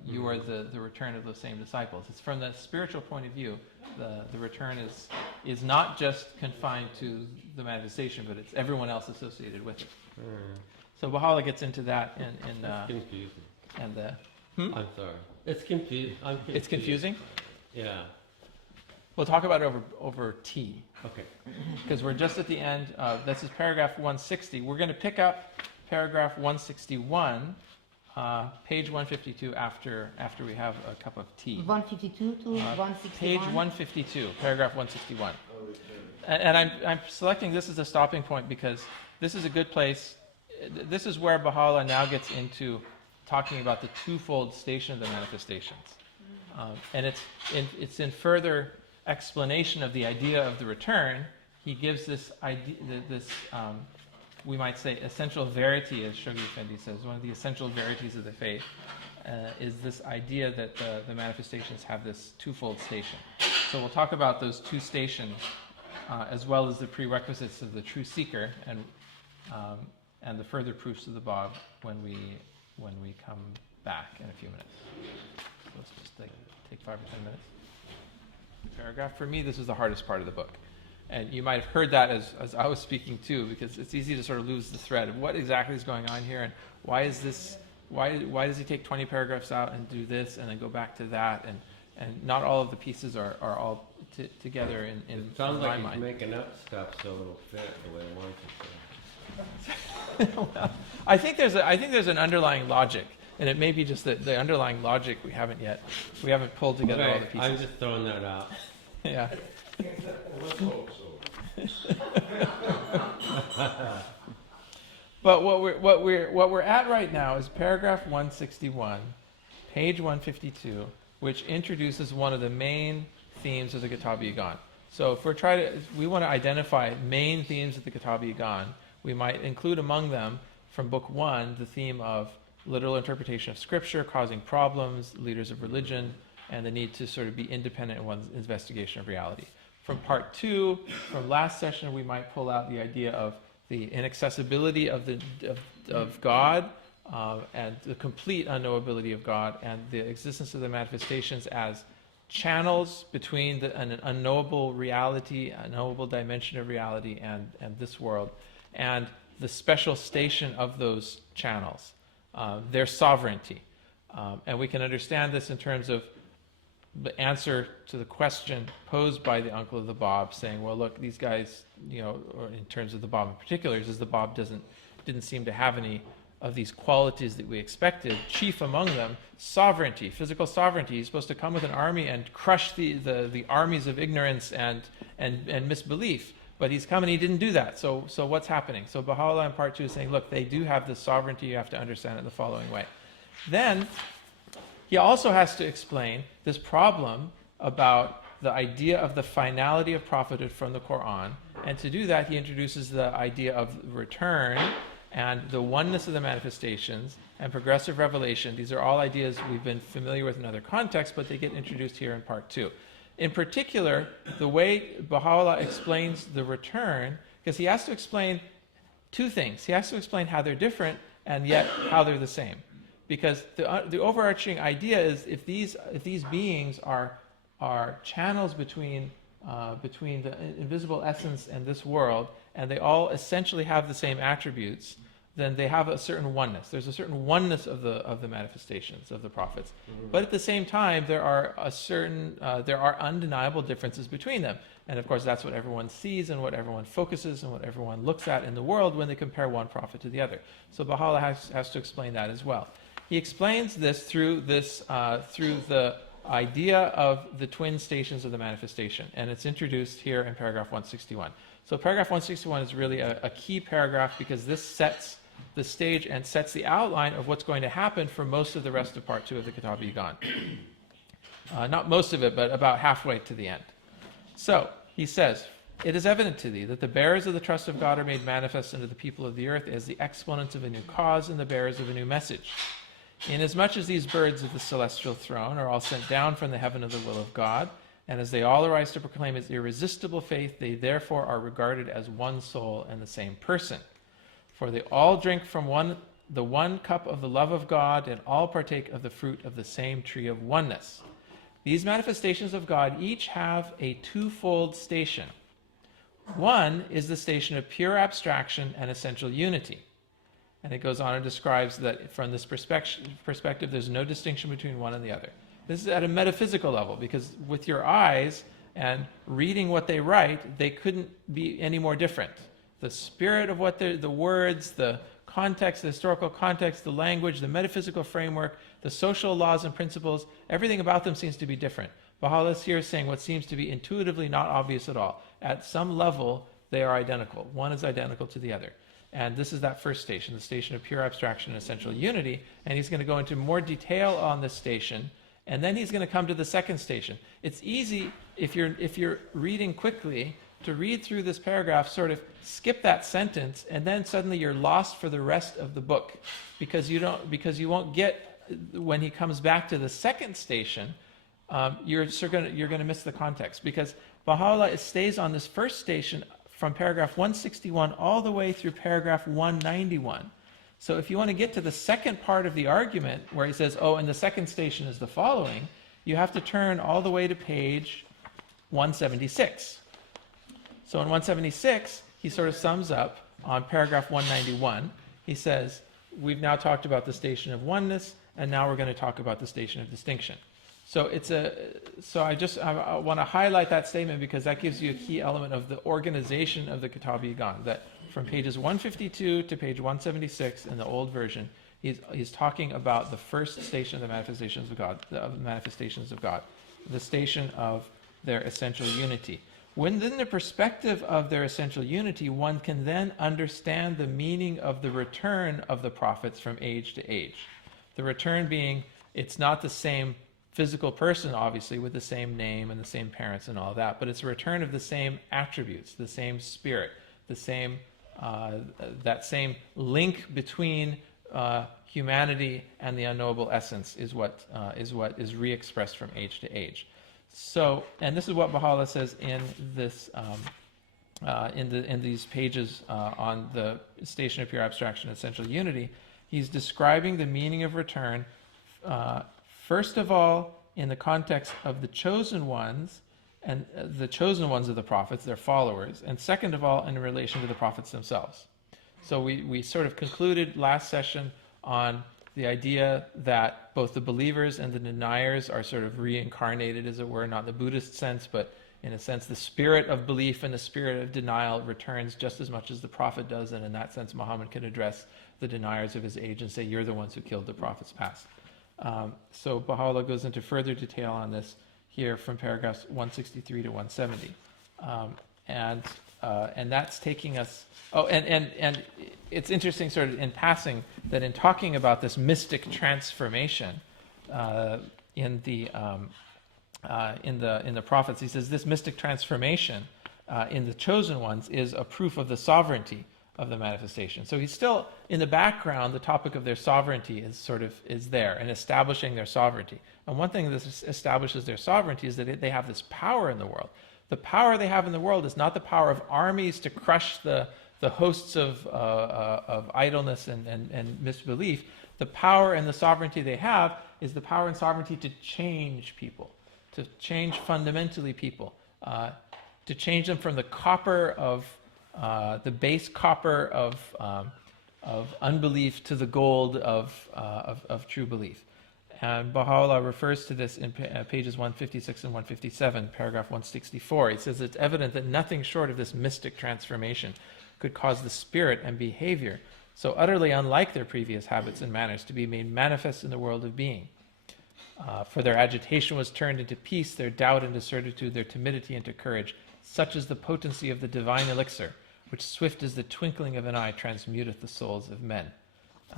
You are the return of those same disciples. It's from the spiritual point of view, the return is not just confined to the manifestation, but it's everyone else associated with it. So Baha'u'llah gets into that It's confusing. and the I'm sorry. It's confusing. It's confusing? Yeah. We'll talk about it over tea, Okay. because we're just at the end. This is paragraph 160. We're going to pick up paragraph 161, page 152 after we have a cup of tea. 152 to 161. Page 152, paragraph 161. And I'm selecting this as a stopping point because this is a good place. This is where Baha'u'llah now gets into talking about the twofold station of the manifestations. And it's in further explanation of the idea of the return. He gives this idea, we might say, essential verity, as Shoghi Effendi says, one of the essential verities of the faith. is this idea that the manifestations have this twofold station. So we'll talk about those two stations as well as the prerequisites of the true seeker and the further proofs of the Bob when we come back in a few minutes. So let's just take 5 or 10 minutes. Paragraph. For me, this is the hardest part of the book. And you might have heard that as I was speaking too, because it's easy to sort of lose the thread of what exactly is going on here and why is this, why does he take 20 paragraphs out and do this and then go back to that, and not all of the pieces are all together in It sounds my like he's mind. making up stuff so it'll fit the way he wants it to. Well, I think there's an underlying logic, and it may be just that the underlying logic we haven't pulled together all the Okay, pieces. I'm just throwing that out. Yeah. Let's hope so. But what we're at right now is paragraph 161, page 152, which introduces one of the main themes of the Kitab Yagan. So if we want to identify main themes of the Kitab Yagan, we might include among them from book 1 the theme of literal interpretation of scripture causing problems, leaders of religion, and the need to sort of be independent in one's investigation of reality. From part 2, from last session, we might pull out the idea of the inaccessibility of God and the complete unknowability of God, and the existence of the manifestations as channels between an unknowable reality, unknowable dimension of reality, and this world, and the special station of those channels, their sovereignty. And we can understand this in terms of the answer to the question posed by the uncle of the Bab, saying, well, look, these guys, or in terms of the Bab in particular, is the Bab didn't seem to have any of these qualities that we expected. Chief among them, sovereignty, physical sovereignty. He's supposed to come with an army and crush the armies of ignorance and misbelief. But he's come and he didn't do that. So what's happening? So Baha'u'llah in part 2 is saying, look, they do have this sovereignty. You have to understand it the following way. Then he also has to explain this problem about the idea of the finality of prophethood from the Quran. And to do that, he introduces the idea of return and the oneness of the manifestations and progressive revelation. These are all ideas we've been familiar with in other contexts, but they get introduced here in part 2. In particular, the way Baha'u'llah explains the return, because he has to explain two things. He has to explain how they're different and yet how they're the same. Because the overarching idea is if these beings are channels between the invisible essence and this world, and they all essentially have the same attributes, then they have a certain oneness. There's a certain oneness of the manifestations of the prophets. Mm-hmm. But at the same time, there are undeniable differences between them. And of course, that's what everyone sees and what everyone focuses and what everyone looks at in the world when they compare one prophet to the other. So Baha'u'llah has to explain that as well. He explains this through the idea of the twin stations of the manifestation, and it's introduced here in paragraph 161. So paragraph 161 is really a key paragraph because this sets the stage and sets the outline of what's going to happen for most of the rest of part 2 of the Kitab Yagan. Not most of it, but about halfway to the end. So he says, "It is evident to thee that the bearers of the trust of God are made manifest unto the people of the earth as the exponents of a new cause and the bearers of a new message. Inasmuch as these birds of the celestial throne are all sent down from the heaven of the will of God, and as they all arise to proclaim his irresistible faith, they therefore are regarded as one soul and the same person. For they all drink from the one cup of the love of God, and all partake of the fruit of the same tree of oneness. These manifestations of God each have a twofold station. One is the station of pure abstraction and essential unity." And it goes on and describes that from this perspective, there's no distinction between one and the other. This is at a metaphysical level, because with your eyes and reading what they write, they couldn't be any more different. The spirit of what the words, the context, the historical context, the language, the metaphysical framework, the social laws and principles, everything about them seems to be different. Baha'u'llah is here saying what seems to be intuitively not obvious at all. At some level, they are identical. One is identical to the other. And this is that first station, the station of pure abstraction and essential unity. And he's going to go into more detail on this station. And then he's going to come to the second station. It's easy, if you're reading quickly, to read through this paragraph, sort of skip that sentence, and then suddenly you're lost for the rest of the book, because you won't get when he comes back to the second station, you're going to miss the context, because Baha'u'llah stays on this first station from paragraph 161 all the way through paragraph 191. So if you want to get to the second part of the argument, where he says, oh, and the second station is the following, you have to turn all the way to page 176. So in 176, he sort of sums up on paragraph 191. He says, we've now talked about the station of oneness, and now we're going to talk about the station of distinction. So I want to highlight that statement, because that gives you a key element of the organization of the Kitab Yagan, that from pages 152 to page 176 in the old version, he's talking about the first station of the manifestations of God, the station of their essential unity. Within the perspective of their essential unity, one can then understand the meaning of the return of the prophets from age to age. The return being, it's not the same physical person, obviously, with the same name and the same parents and all that, but it's a return of the same attributes, the same spirit, the same that same link between humanity and the unknowable essence is what is re-expressed from age to age. So, and this is what Baha'u'llah says in this in these pages on the station of pure abstraction, essential unity. He's describing the meaning of return. First of all, in the context of the chosen ones, and the chosen ones of the prophets, their followers, and second of all, in relation to the prophets themselves. So we sort of concluded last session on the idea that both the believers and the deniers are sort of reincarnated, as it were, not in the Buddhist sense, but in a sense the spirit of belief and the spirit of denial returns just as much as the prophet does, and in that sense Muhammad can address the deniers of his age and say, you're the ones who killed the prophets past. So Baha'u'llah goes into further detail on this here from paragraphs 163 to 170. And that's taking us... Oh, and it's interesting sort of in passing that in talking about this mystic transformation in the prophets, he says this mystic transformation in the chosen ones is a proof of the sovereignty of the manifestation. So he's still in the background. The topic of their sovereignty is there, and establishing their sovereignty. And one thing that establishes their sovereignty is that they have this power in the world. The power they have in the world is not the power of armies to crush the hosts of idleness and misbelief. The power and the sovereignty they have is the power and sovereignty to change people, to change fundamentally people, to change them from the copper of the base copper of unbelief to the gold of true belief. And Baha'u'llah refers to this in pages 156 and 157, paragraph 164. He says it's evident that nothing short of this mystic transformation could cause the spirit and behavior so utterly unlike their previous habits and manners to be made manifest in the world of being. For their agitation was turned into peace, their doubt into certitude, their timidity into courage. Such is the potency of the divine elixir, which swift as the twinkling of an eye transmuteth the souls of men.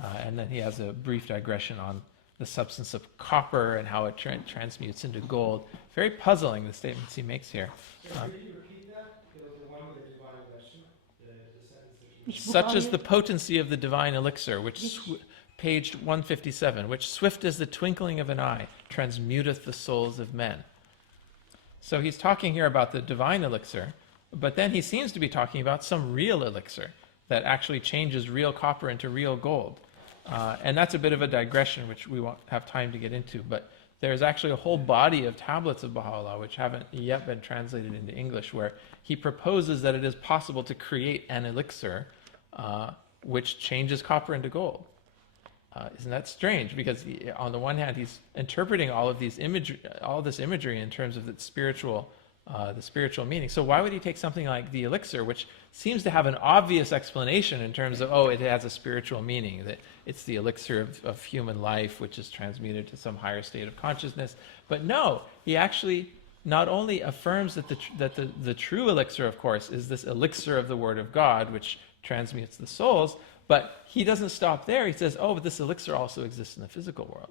And then he has a brief digression on the substance of copper and how it transmutes into gold. Very puzzling, the statements he makes here. Could you repeat that? The one with the divine elixir? The sentence that you... Such is the potency of the divine elixir, which page 157, which swift as the twinkling of an eye transmuteth the souls of men. So he's talking here about the divine elixir, but then he seems to be talking about some real elixir that actually changes real copper into real gold. And that's a bit of a digression, which we won't have time to get into, but there's actually a whole body of tablets of Baha'u'llah which haven't yet been translated into English, where he proposes that it is possible to create an elixir which changes copper into gold. Isn't that strange? Because on the one hand, he's interpreting all this imagery in terms of the spiritual meaning. So why would he take something like the elixir, which seems to have an obvious explanation in terms of, it has a spiritual meaning, that it's the elixir of human life, which is transmuted to some higher state of consciousness. But no, he actually not only affirms that the true elixir, of course, is this elixir of the Word of God, which transmutes the souls, but he doesn't stop there. He says, but this elixir also exists in the physical world.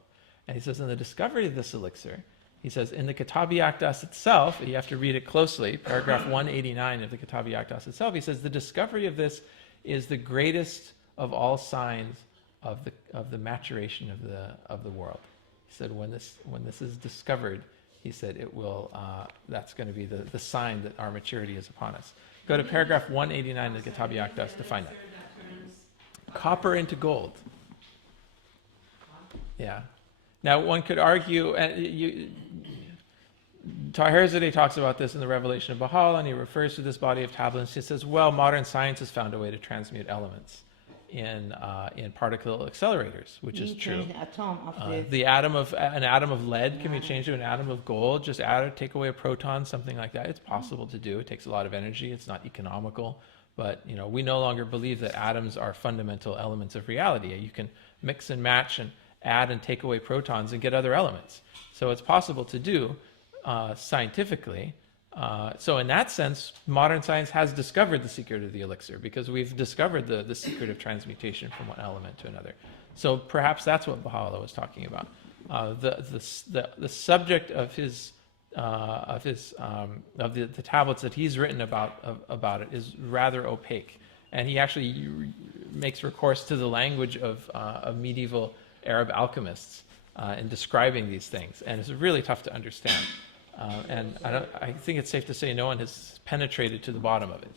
And he says, in the discovery of this elixir, he says, in the Kitab-i Aqdas itself, you have to read it closely, paragraph 189 of the Kitab-i Aqdas itself, he says, the discovery of this is the greatest of all signs of the maturation of the world. He said when this is discovered, he said it will. That's going to be the sign that our maturity is upon us. Go to paragraph 189 of the Kitab Yaqdas to find out. Copper into gold. Yeah. Now one could argue, Taherzadeh talks about this in the Revelation of Baha'u'llah, and he refers to this body of tablets. He says, well, modern science has found a way to transmute elements in particle accelerators, which is true. The atom of An atom of lead can be changed to an atom of gold. Just take away a proton, something like that. It's possible to do. It takes a lot of energy. It's not economical, but we no longer believe that atoms are fundamental elements of reality. You can mix and match and add and take away protons and get other elements. So it's possible to do scientifically. So in that sense, modern science has discovered the secret of the elixir, because we've discovered the secret of transmutation from one element to another. So perhaps that's what Baha'u'llah was talking about. The subject of the tablets that he's written about it is rather opaque, and he actually makes recourse to the language of medieval Arab alchemists in describing these things, and it's really tough to understand. And I think it's safe to say no one has penetrated to the bottom of it.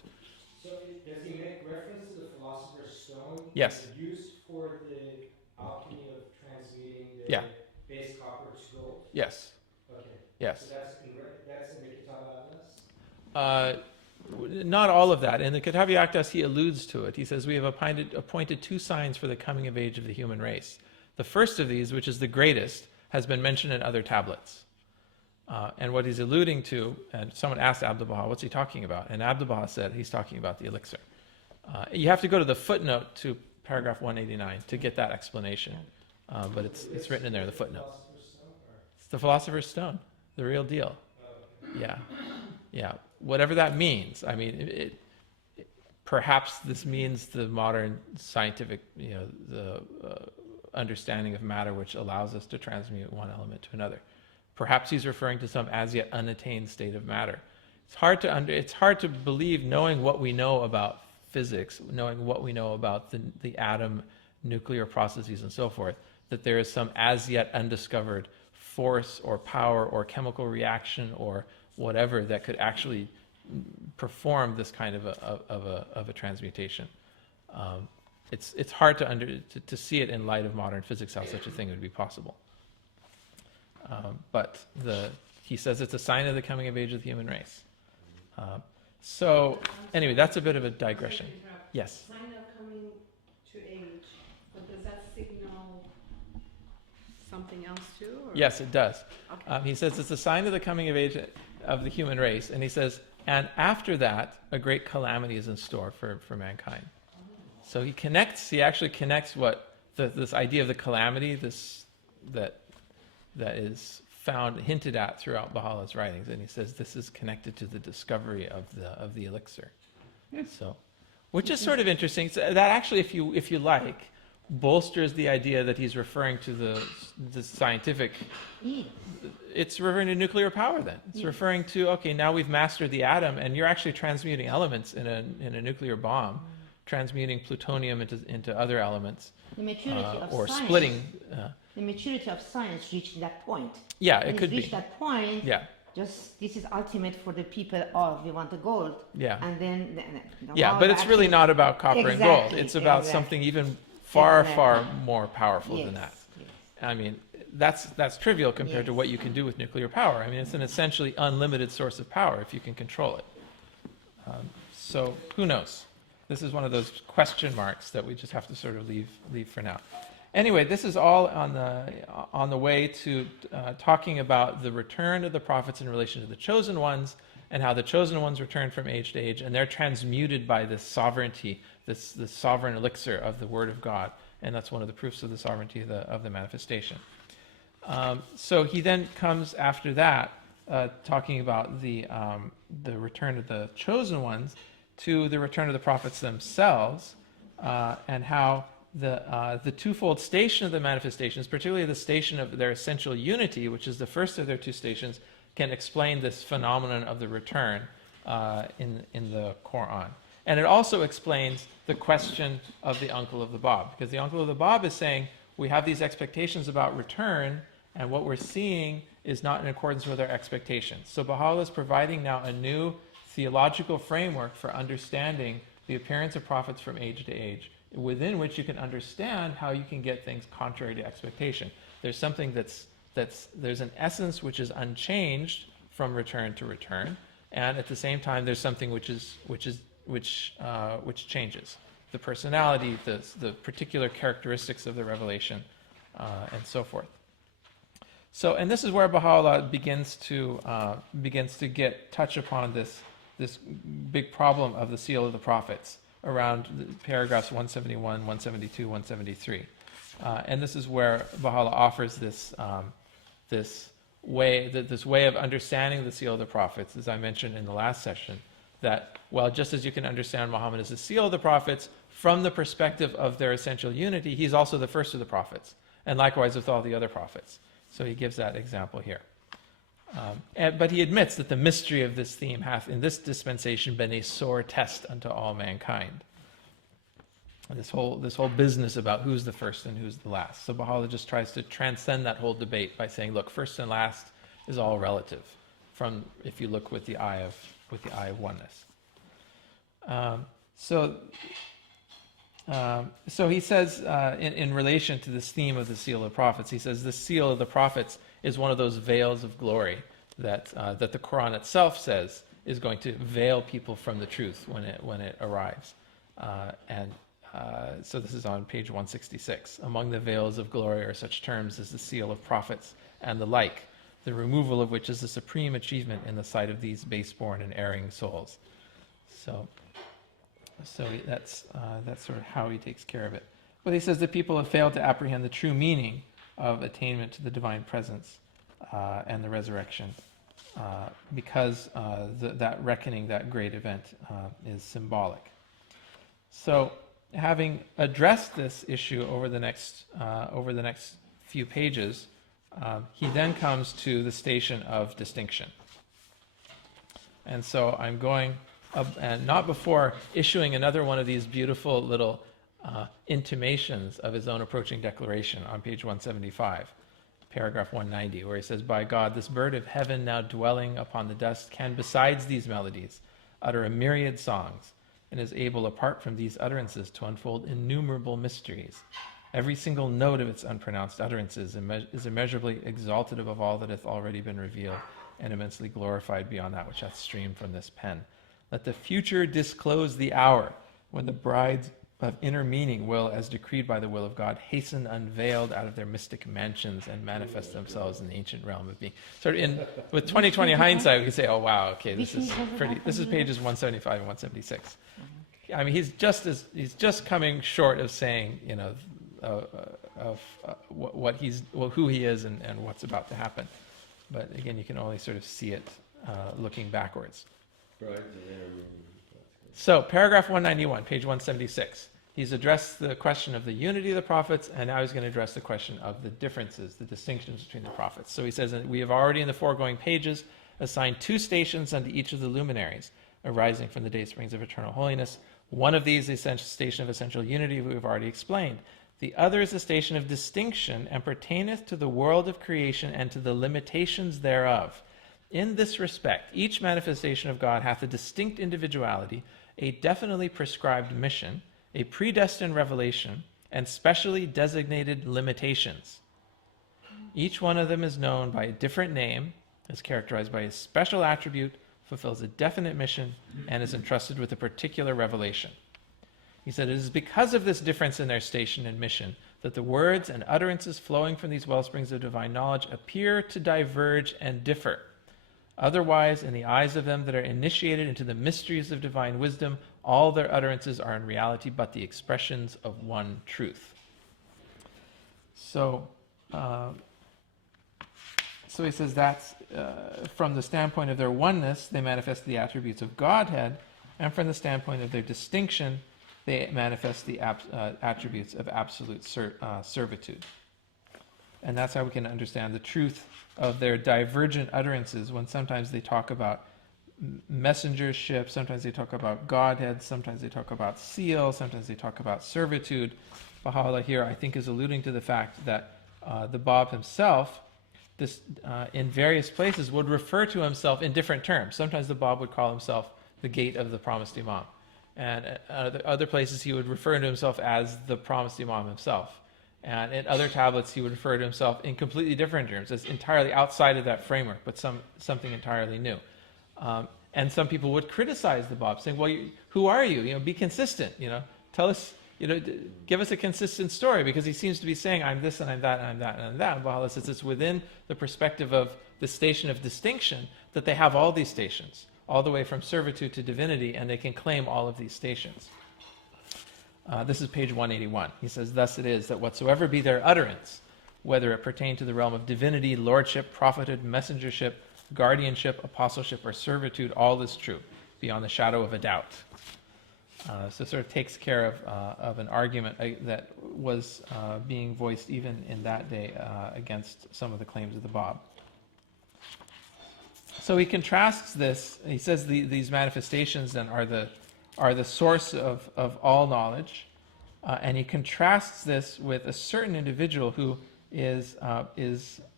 So does he make reference to the philosopher's stone? Yes. Used for the alchemy of transmuting the Yeah. base copper to gold? Yes. Okay. Yes. So that's in the Kitab Atlas? Not all of that. In the Kitab Yaqdas, he alludes to it. He says, we have appointed 2 signs for the coming of age of the human race. The first of these, which is the greatest, has been mentioned in other tablets. And what he's alluding to, and someone asked Abdu'l-Baha, what's he talking about? And Abdu'l-Baha said he's talking about the elixir. You have to go to the footnote to paragraph 189 to get that explanation. But it's written in there, the footnote. It's the philosopher's stone, the real deal. Yeah. Whatever that means. I mean, perhaps this means the modern scientific, the understanding of matter, which allows us to transmute one element to another. Perhaps he's referring to some as yet unattained state of matter. It's hard to believe, knowing what we know about physics, knowing what we know about the atom, nuclear processes, and so forth, that there is some as yet undiscovered force or power or chemical reaction or whatever that could actually perform this kind of a transmutation. It's hard to see it in light of modern physics how such a thing would be possible. But he says it's a sign of the coming of age of the human race. So anyway, that's a bit of a digression. Yes. Sign of coming to age, but does that signal something else too? Or? Yes, it does. Okay. He says it's a sign of the coming of age of the human race, and he says, and after that, a great calamity is in store for mankind. So he actually connects what this idea of the calamity, that is hinted at throughout Baha'u'llah's writings, and he says this is connected to the discovery of the elixir. So, which is sort of interesting. So that actually, if you like, bolsters the idea that he's referring to the scientific. It's referring to nuclear power. Then it's referring to, okay, now we've mastered the atom, and you're actually transmuting elements in a nuclear bomb, transmuting plutonium into other elements, The maturity of or science, splitting. The maturity of science reached that point. Yeah, When it could reached be. that point, Yeah. just this is ultimate for the people. Oh, we want the gold. Yeah. And then Yeah, but it's really not about copper and gold. Exactly, It's about exactly. something even far, Exactly. far more powerful Yes, than that. yes. I mean, that's trivial compared to Yes. what you can do with nuclear power. I mean, it's an essentially unlimited source of power if you can control it. So who knows? This is one of those question marks that we just have to sort of leave for now. Anyway, this is all on the way to talking about the return of the prophets in relation to the chosen ones, and how the chosen ones return from age to age, and they're transmuted by this sovereignty, this sovereign elixir of the Word of God, and that's one of the proofs of the sovereignty of the manifestation. So he then comes after that, talking about the return of the chosen ones to the return of the prophets themselves, and how the twofold station of the manifestations, particularly the station of their essential unity, which is the first of their 2 stations, can explain this phenomenon of the return in the Quran. And it also explains the question of the uncle of the Bab, because the uncle of the Bab is saying we have these expectations about return, and what we're seeing is not in accordance with our expectations. So Baha'u'llah is providing now a new theological framework for understanding the appearance of prophets from age to age, within which you can understand how you can get things contrary to expectation. There's something there's an essence which is unchanged from return to return, and at the same time there's something which changes the personality, the particular characteristics of the revelation, and so forth. So, and this is where Baha'u'llah begins to touch upon this big problem of the seal of the prophets around the paragraphs 171, 172, 173. And this is where Baha'u'llah offers this way of understanding the seal of the prophets, as I mentioned in the last session, that, well, just as you can understand Muhammad as the seal of the prophets from the perspective of their essential unity, he's also the first of the prophets, and likewise with all the other prophets. So he gives that example here. But he admits that the mystery of this theme hath in this dispensation been a sore test unto all mankind. This whole business about who's the first and who's the last. So Baha'u'llah just tries to transcend that whole debate by saying, look, first and last is all relative, from if you look with the eye of oneness. So he says, in relation to this theme of the seal of the prophets, he says the seal of the prophets is one of those veils of glory that the Quran itself says is going to veil people from the truth when it arrives. So this is on page 166. Among the veils of glory are such terms as the seal of prophets and the like, the removal of which is the supreme achievement in the sight of these base-born and erring souls. So that's sort of how he takes care of it. But he says the people have failed to apprehend the true meaning of attainment to the divine presence and the resurrection, because that reckoning, that great event, is symbolic. So, having addressed this issue over the next few pages, he then comes to the station of distinction. And so I'm going, and not before issuing another one of these beautiful little intimations of his own approaching declaration on page 175, paragraph 190, where he says, "By God, this bird of heaven now dwelling upon the dust can, besides these melodies, utter a myriad songs, and is able, apart from these utterances, to unfold innumerable mysteries. Every single note of its unpronounced utterances is immeasurably exalted above all that hath already been revealed, and immensely glorified beyond that which hath streamed from this pen. Let the future disclose the hour when the brides of inner meaning will, as decreed by the will of God, hasten unveiled out of their mystic mansions and manifest themselves in the ancient realm of being." Sort of with 20/20 hindsight, we can say, "Oh wow, okay, this is pretty." This is pages 175 and 176. I mean, he's just coming short of saying, who he is and what's about to happen. But again, you can only sort of see it looking backwards. So, paragraph 191, page 176. He's addressed the question of the unity of the prophets, and now he's going to address the question of the differences, the distinctions between the prophets. So he says, "We have already in the foregoing pages assigned 2 stations unto each of the luminaries, arising from the day springs of eternal holiness. One of these is the station of essential unity, we have already explained. The other is the station of distinction, and pertaineth to the world of creation and to the limitations thereof. In this respect, each manifestation of God hath a distinct individuality, a definitely prescribed mission, a predestined revelation, and specially designated limitations. Each one of them is known by a different name, is characterized by a special attribute, fulfills a definite mission, and is entrusted with a particular revelation." He said, "It is because of this difference in their station and mission that the words and utterances flowing from these wellsprings of divine knowledge appear to diverge and differ. Otherwise, in the eyes of them that are initiated into the mysteries of divine wisdom, all their utterances are in reality but the expressions of one truth." So he says that's from the standpoint of their oneness, they manifest the attributes of Godhead, and from the standpoint of their distinction, they manifest the attributes of absolute servitude. And that's how we can understand the truth of their divergent utterances when sometimes they talk about messengership, sometimes they talk about Godhead, sometimes they talk about seal, sometimes they talk about servitude. Baha'u'llah here, I think, is alluding to the fact that the Bab himself, in various places, would refer to himself in different terms. Sometimes the Bab would call himself the gate of the promised Imam. And at other places, he would refer to himself as the promised Imam himself. And in other tablets, he would refer to himself in completely different terms, as entirely outside of that framework, but something entirely new. And some people would criticize the Bab, saying, well, who are you? Be consistent, Tell us, give us a consistent story, because he seems to be saying, I'm this and I'm that and I'm that and I'm that. And Baha'u'llah says it's within the perspective of the station of distinction that they have all these stations, all the way from servitude to divinity, and they can claim all of these stations. This is page 181. He says, thus it is that whatsoever be their utterance, whether it pertain to the realm of divinity, lordship, prophethood, messengership, guardianship, apostleship, or servitude, all is true, beyond the shadow of a doubt. So it sort of takes care of an argument that was being voiced even in that day against some of the claims of the Bab. So he contrasts this. He says these manifestations then are the source of all knowledge, and he contrasts this with a certain individual who is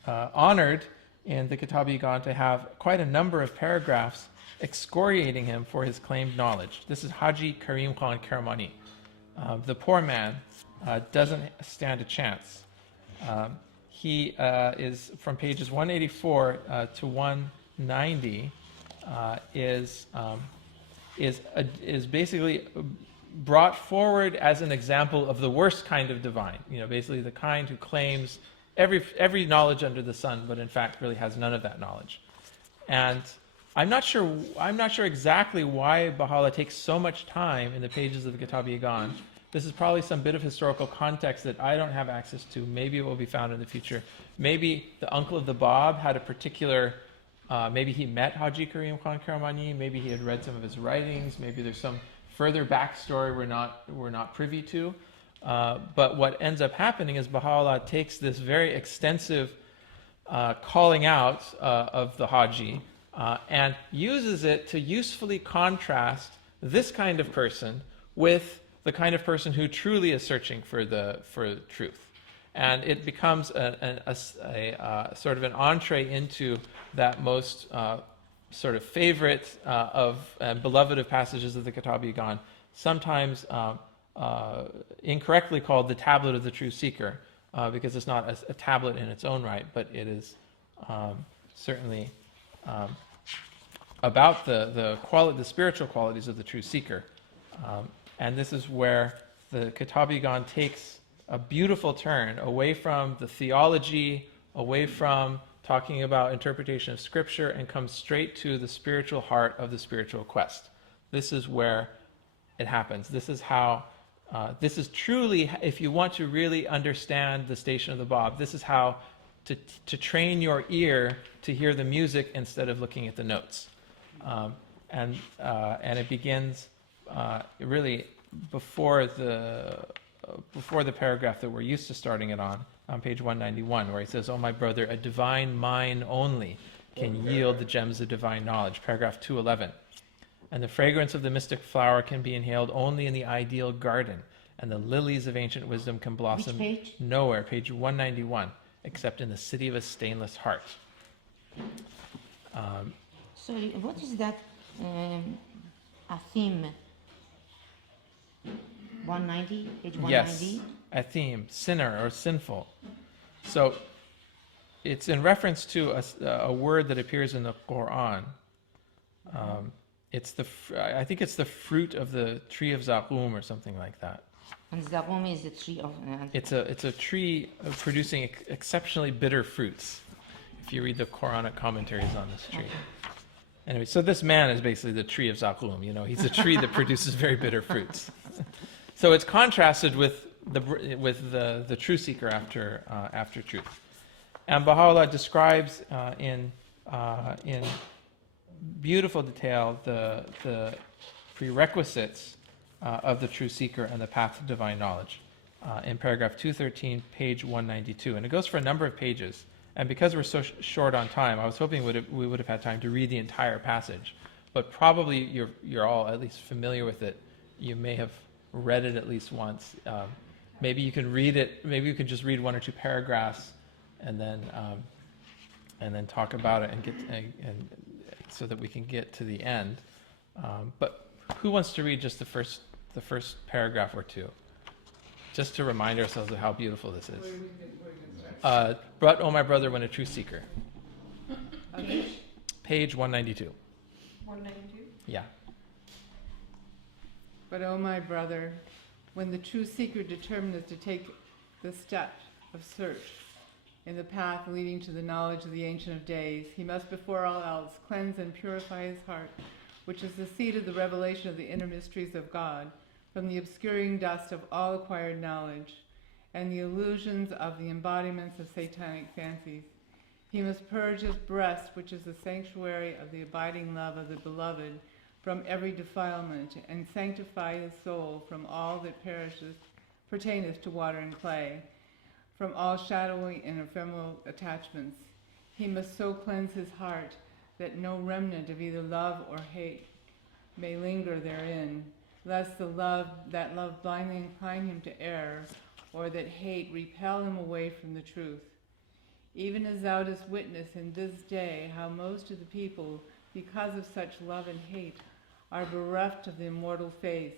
honored in the Kitab-i-Gan to have quite a number of paragraphs excoriating him for his claimed knowledge. This is Haji Karim Khan Karamani. The poor man doesn't stand a chance. He is from pages 184 to 190 is basically brought forward as an example of the worst kind of divine. Basically the kind who claims every knowledge under the sun, but in fact really has none of that knowledge. And I'm not sure exactly why Baha'u'llah takes so much time in the pages of the Kitab-i-Gan. This is probably some bit of historical context that I don't have access to. Maybe it will be found in the future. Maybe the uncle of the Bab had a particular, maybe he met Haji Karim Khan Karamani, maybe he had read some of his writings, maybe there's some further backstory we're not privy to. But what ends up happening is Baha'u'llah takes this very extensive calling out of the Haji and uses it to usefully contrast this kind of person with the kind of person who truly is searching for truth. And it becomes a sort of an entree into that most sort of favorite and beloved of passages of the Kitab-i-Gan, sometimes incorrectly called the tablet of the true seeker, because it's not a tablet in its own right, but it is certainly about the spiritual qualities of the true seeker. And this is where the Kitab-i-Gan takes a beautiful turn away from the theology, away from talking about interpretation of Scripture, and comes straight to the spiritual heart of the spiritual quest. This is where it happens. This is how, this is truly, if you want to really understand the station of the Bab, this is how to train your ear to hear the music instead of looking at the notes. And it begins really before the paragraph that we're used to starting it on page 191, where he says, "Oh my brother, a divine mind only can yield the gems of divine knowledge." Paragraph 211. "And the fragrance of the mystic flower can be inhaled only in the ideal garden, and the lilies of ancient wisdom can blossom nowhere." Page 191, except in the city of a stainless heart. Sorry, what is that? A theme. 190, page 190. Yes, atheme, sinner or sinful. So it's in reference to a word that appears in the Quran. I think it's the fruit of the tree of Zaqum or something like that. And Zaqum is the tree of... It's a tree producing exceptionally bitter fruits, if you read the Quranic commentaries on this tree. Anyway, so this man is basically the tree of Zaqum. He's a tree that produces very bitter fruits. So it's contrasted with the true seeker after truth. And Baha'u'llah describes in beautiful detail the prerequisites of the true seeker and the path to divine knowledge in paragraph 213, page 192. And it goes for a number of pages. And because we're so short on time, I was hoping we would have had time to read the entire passage. but probably you're all at least familiar with it. You may have read it at least once. Maybe you can read it. Maybe you could just read 1 or 2 paragraphs, and then talk about it and so that we can get to the end. But who wants to read just the first paragraph or two, just to remind ourselves of how beautiful this is? But, oh my brother, when a true seeker. Page 192. 192? Yeah. But, O my brother, when the true seeker determineth to take the step of search in the path leading to the knowledge of the Ancient of Days, he must before all else cleanse and purify his heart, which is the seat of the revelation of the inner mysteries of God, from the obscuring dust of all acquired knowledge, and the illusions of the embodiments of satanic fancies. He must purge his breast, which is the sanctuary of the abiding love of the Beloved, from every defilement, and sanctify his soul from all that pertaineth to water and clay, from all shadowy and ephemeral attachments. He must so cleanse his heart that no remnant of either love or hate may linger therein, lest that love blindly incline him to error, or that hate repel him away from the truth. Even as thou dost witness in this day how most of the people, because of such love and hate, are bereft of the immortal faith,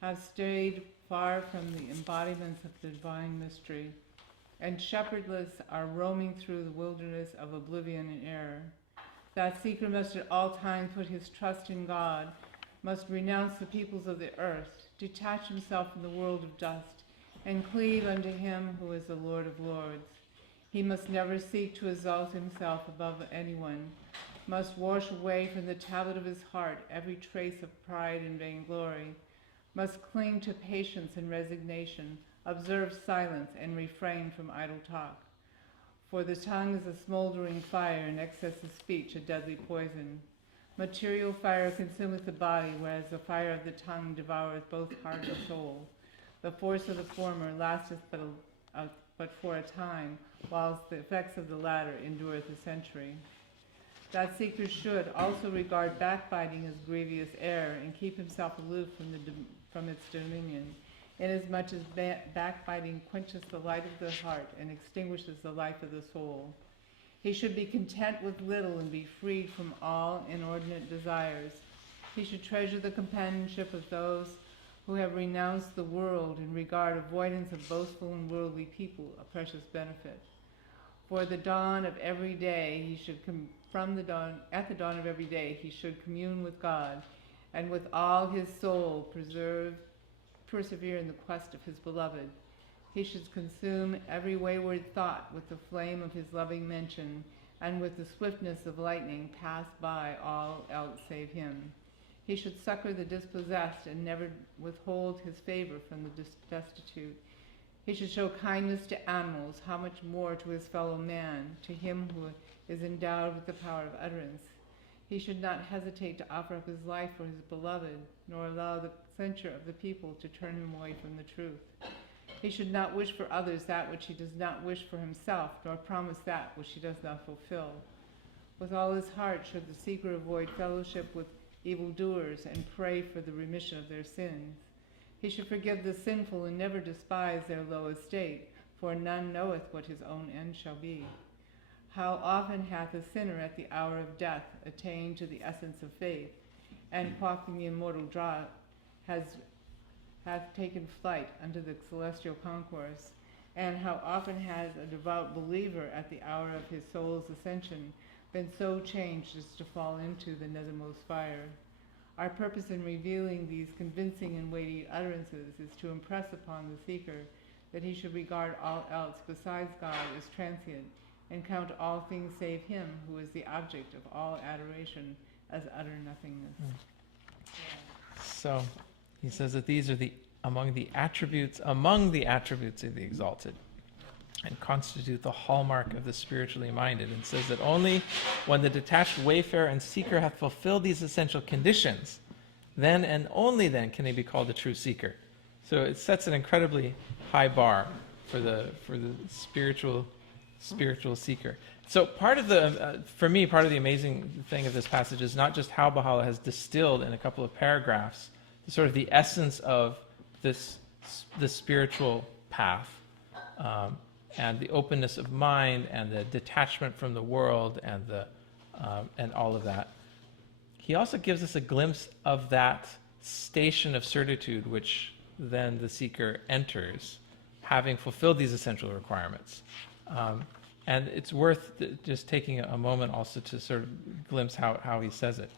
have strayed far from the embodiments of the divine mystery, and shepherdless are roaming through the wilderness of oblivion and error. That seeker must at all times put his trust in God, must renounce the peoples of the earth, detach himself from the world of dust, and cleave unto him who is the Lord of lords. He must never seek to exalt himself above anyone, must wash away from the tablet of his heart every trace of pride and vainglory, must cling to patience and resignation, observe silence, and refrain from idle talk. For the tongue is a smoldering fire, and excess of speech a deadly poison. Material fire consumeth the body, whereas the fire of the tongue devoureth both heart and soul. The force of the former lasteth but for a time, whilst the effects of the latter endureth a century. That seeker should also regard backbiting as grievous error, and keep himself aloof from its dominion, inasmuch as backbiting quenches the light of the heart and extinguishes the life of the soul. He should be content with little and be freed from all inordinate desires. He should treasure the companionship of those who have renounced the world, and regard avoidance of boastful and worldly people a precious benefit. For the dawn of every day he should at the dawn of every day he should commune with God, and with all his soul persevere in the quest of his beloved. He should consume every wayward thought with the flame of his loving mention, and with the swiftness of lightning pass by all else save him. He should succor the dispossessed, and never withhold his favor from the destitute. He should show kindness to animals, how much more to his fellow man, to him who is endowed with the power of utterance. He should not hesitate to offer up his life for his beloved, nor allow the censure of the people to turn him away from the truth. He should not wish for others that which he does not wish for himself, nor promise that which he does not fulfill. With all his heart should the seeker avoid fellowship with evildoers, and pray for the remission of their sins. He should forgive the sinful, and never despise their low estate, for none knoweth what his own end shall be. How often hath a sinner at the hour of death attained to the essence of faith, and quaffing the immortal draught, hath taken flight unto the celestial concourse, and how often has a devout believer at the hour of his soul's ascension been so changed as to fall into the nethermost fire. Our purpose in revealing these convincing and weighty utterances is to impress upon the seeker that he should regard all else besides God as transient, and count all things save him who is the object of all adoration as utter nothingness. So he says that these are among the attributes of the exalted, and constitute the hallmark of the spiritually minded, and says that only when the detached wayfarer and seeker have fulfilled these essential conditions, then and only then can he be called a true seeker. So it sets an incredibly high bar for the spiritual spiritual seeker. So part of the, for me, part of the amazing thing of this passage is not just how Baha'u'llah has distilled in a couple of paragraphs sort of the essence of this spiritual path, and the openness of mind and the detachment from the world and all of that. He also gives us a glimpse of that station of certitude which then the seeker enters, having fulfilled these essential requirements. And it's worth just taking a moment also to sort of glimpse how he says it.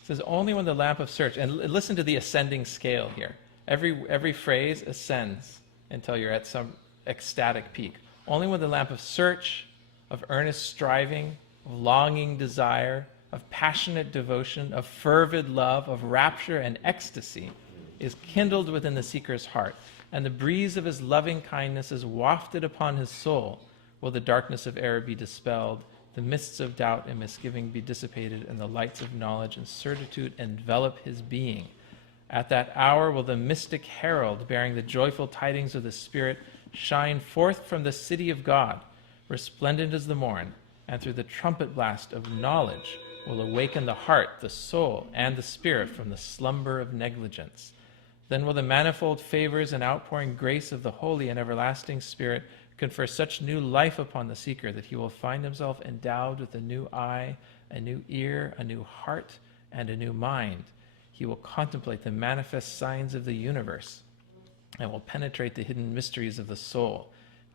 He says, only when the lamp of search, and listen to the ascending scale here. Every phrase ascends until you're at some ecstatic peak. Only when the lamp of search, of earnest striving, of longing desire, of passionate devotion, of fervid love, of rapture and ecstasy is kindled within the seeker's heart, and the breeze of his loving kindness is wafted upon his soul, will the darkness of error be dispelled, the mists of doubt and misgiving be dissipated, and the lights of knowledge and certitude envelop his being. At that hour will the mystic herald, bearing the joyful tidings of the Spirit, shine forth from the city of God, resplendent as the morn, and through the trumpet blast of knowledge will awaken the heart, the soul, and the spirit from the slumber of negligence. Then will the manifold favors and outpouring grace of the Holy and Everlasting Spirit confer such new life upon the seeker that he will find himself endowed with a new eye, a new ear, a new heart, and a new mind. He will contemplate the manifest signs of the universe and will penetrate the hidden mysteries of the soul.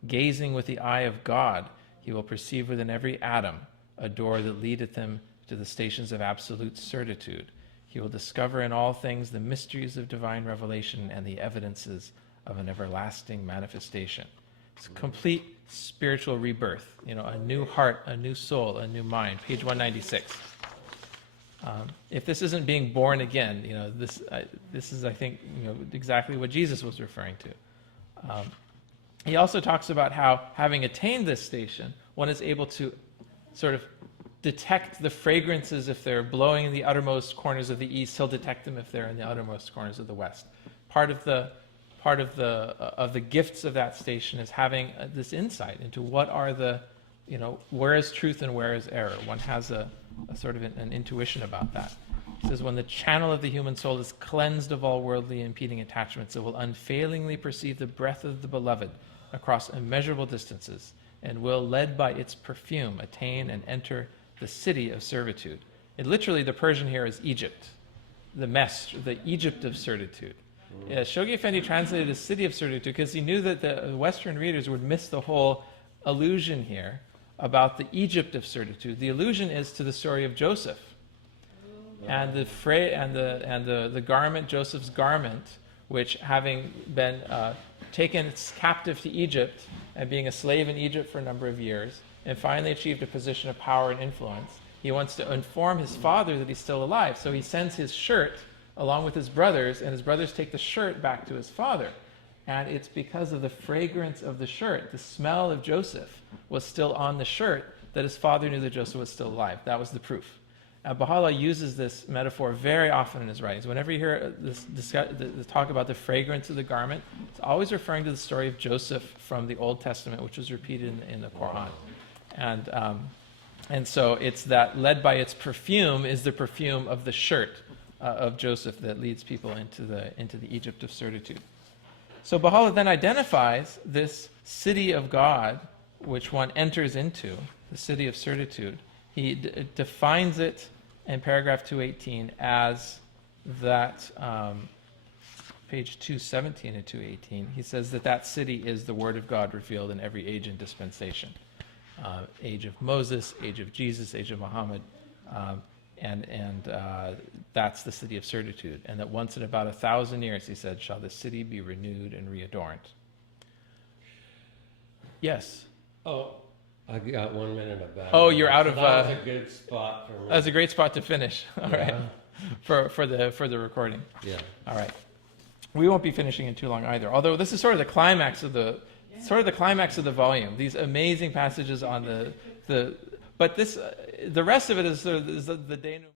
Gazing with the eye of God, he will perceive within every atom a door that leadeth him to the stations of absolute certitude. He will discover in all things the mysteries of divine revelation and the evidences of an everlasting manifestation. It's a complete spiritual rebirth, a new heart, a new soul, a new mind. Page 196. If this isn't being born again, this is, I think, exactly what Jesus was referring to. He also talks about how, having attained this station, one is able to sort of detect the fragrances if they're blowing in the uttermost corners of the east. He'll detect them if they're in the uttermost corners of the west. Part of the gifts of that station is having this insight into what are the, where is truth and where is error. One has a sort of an intuition about that. He says, when the channel of the human soul is cleansed of all worldly impeding attachments, it will unfailingly perceive the breath of the beloved across immeasurable distances, and will, led by its perfume, attain and enter the city of servitude. And literally, the Persian here is Egypt, the Mesr, the Egypt of certitude. Yeah, Shoghi Effendi translated the city of certitude because he knew that the Western readers would miss the whole allusion here about the Egypt of certitude. The allusion is to the story of Joseph, and the garment, Joseph's garment, which having been taken captive to Egypt and being a slave in Egypt for a number of years, and finally achieved a position of power and influence, he wants to inform his father that he's still alive. So he sends his shirt along with his brothers, and his brothers take the shirt back to his father. And it's because of the fragrance of the shirt, the smell of Joseph was still on the shirt, that his father knew that Joseph was still alive. That was the proof. Baha'u'llah uses this metaphor very often in his writings. Whenever you hear the talk about the fragrance of the garment, it's always referring to the story of Joseph from the Old Testament, which was repeated in the Quran. And so it's that, led by its perfume, is the perfume of the shirt of Joseph that leads people into the Egypt of certitude. So Baha'u'llah then identifies this city of God, which one enters into, the city of certitude. He defines it in paragraph 218 as that, page 217 and 218. He says that city is the Word of God revealed in every age and dispensation. Age of Moses, age of Jesus, age of Muhammad, and that's the city of certitude. And that once in about 1,000 years, he said, shall the city be renewed and readorned. Yes? Oh, I got 1 minute about it. Oh, you're out of... That was a good spot for me. That was a great spot to finish. All right. For the recording. Yeah. All right. We won't be finishing in too long either. Although this is sort of the climax of the volume. These amazing passages on the rest of it is the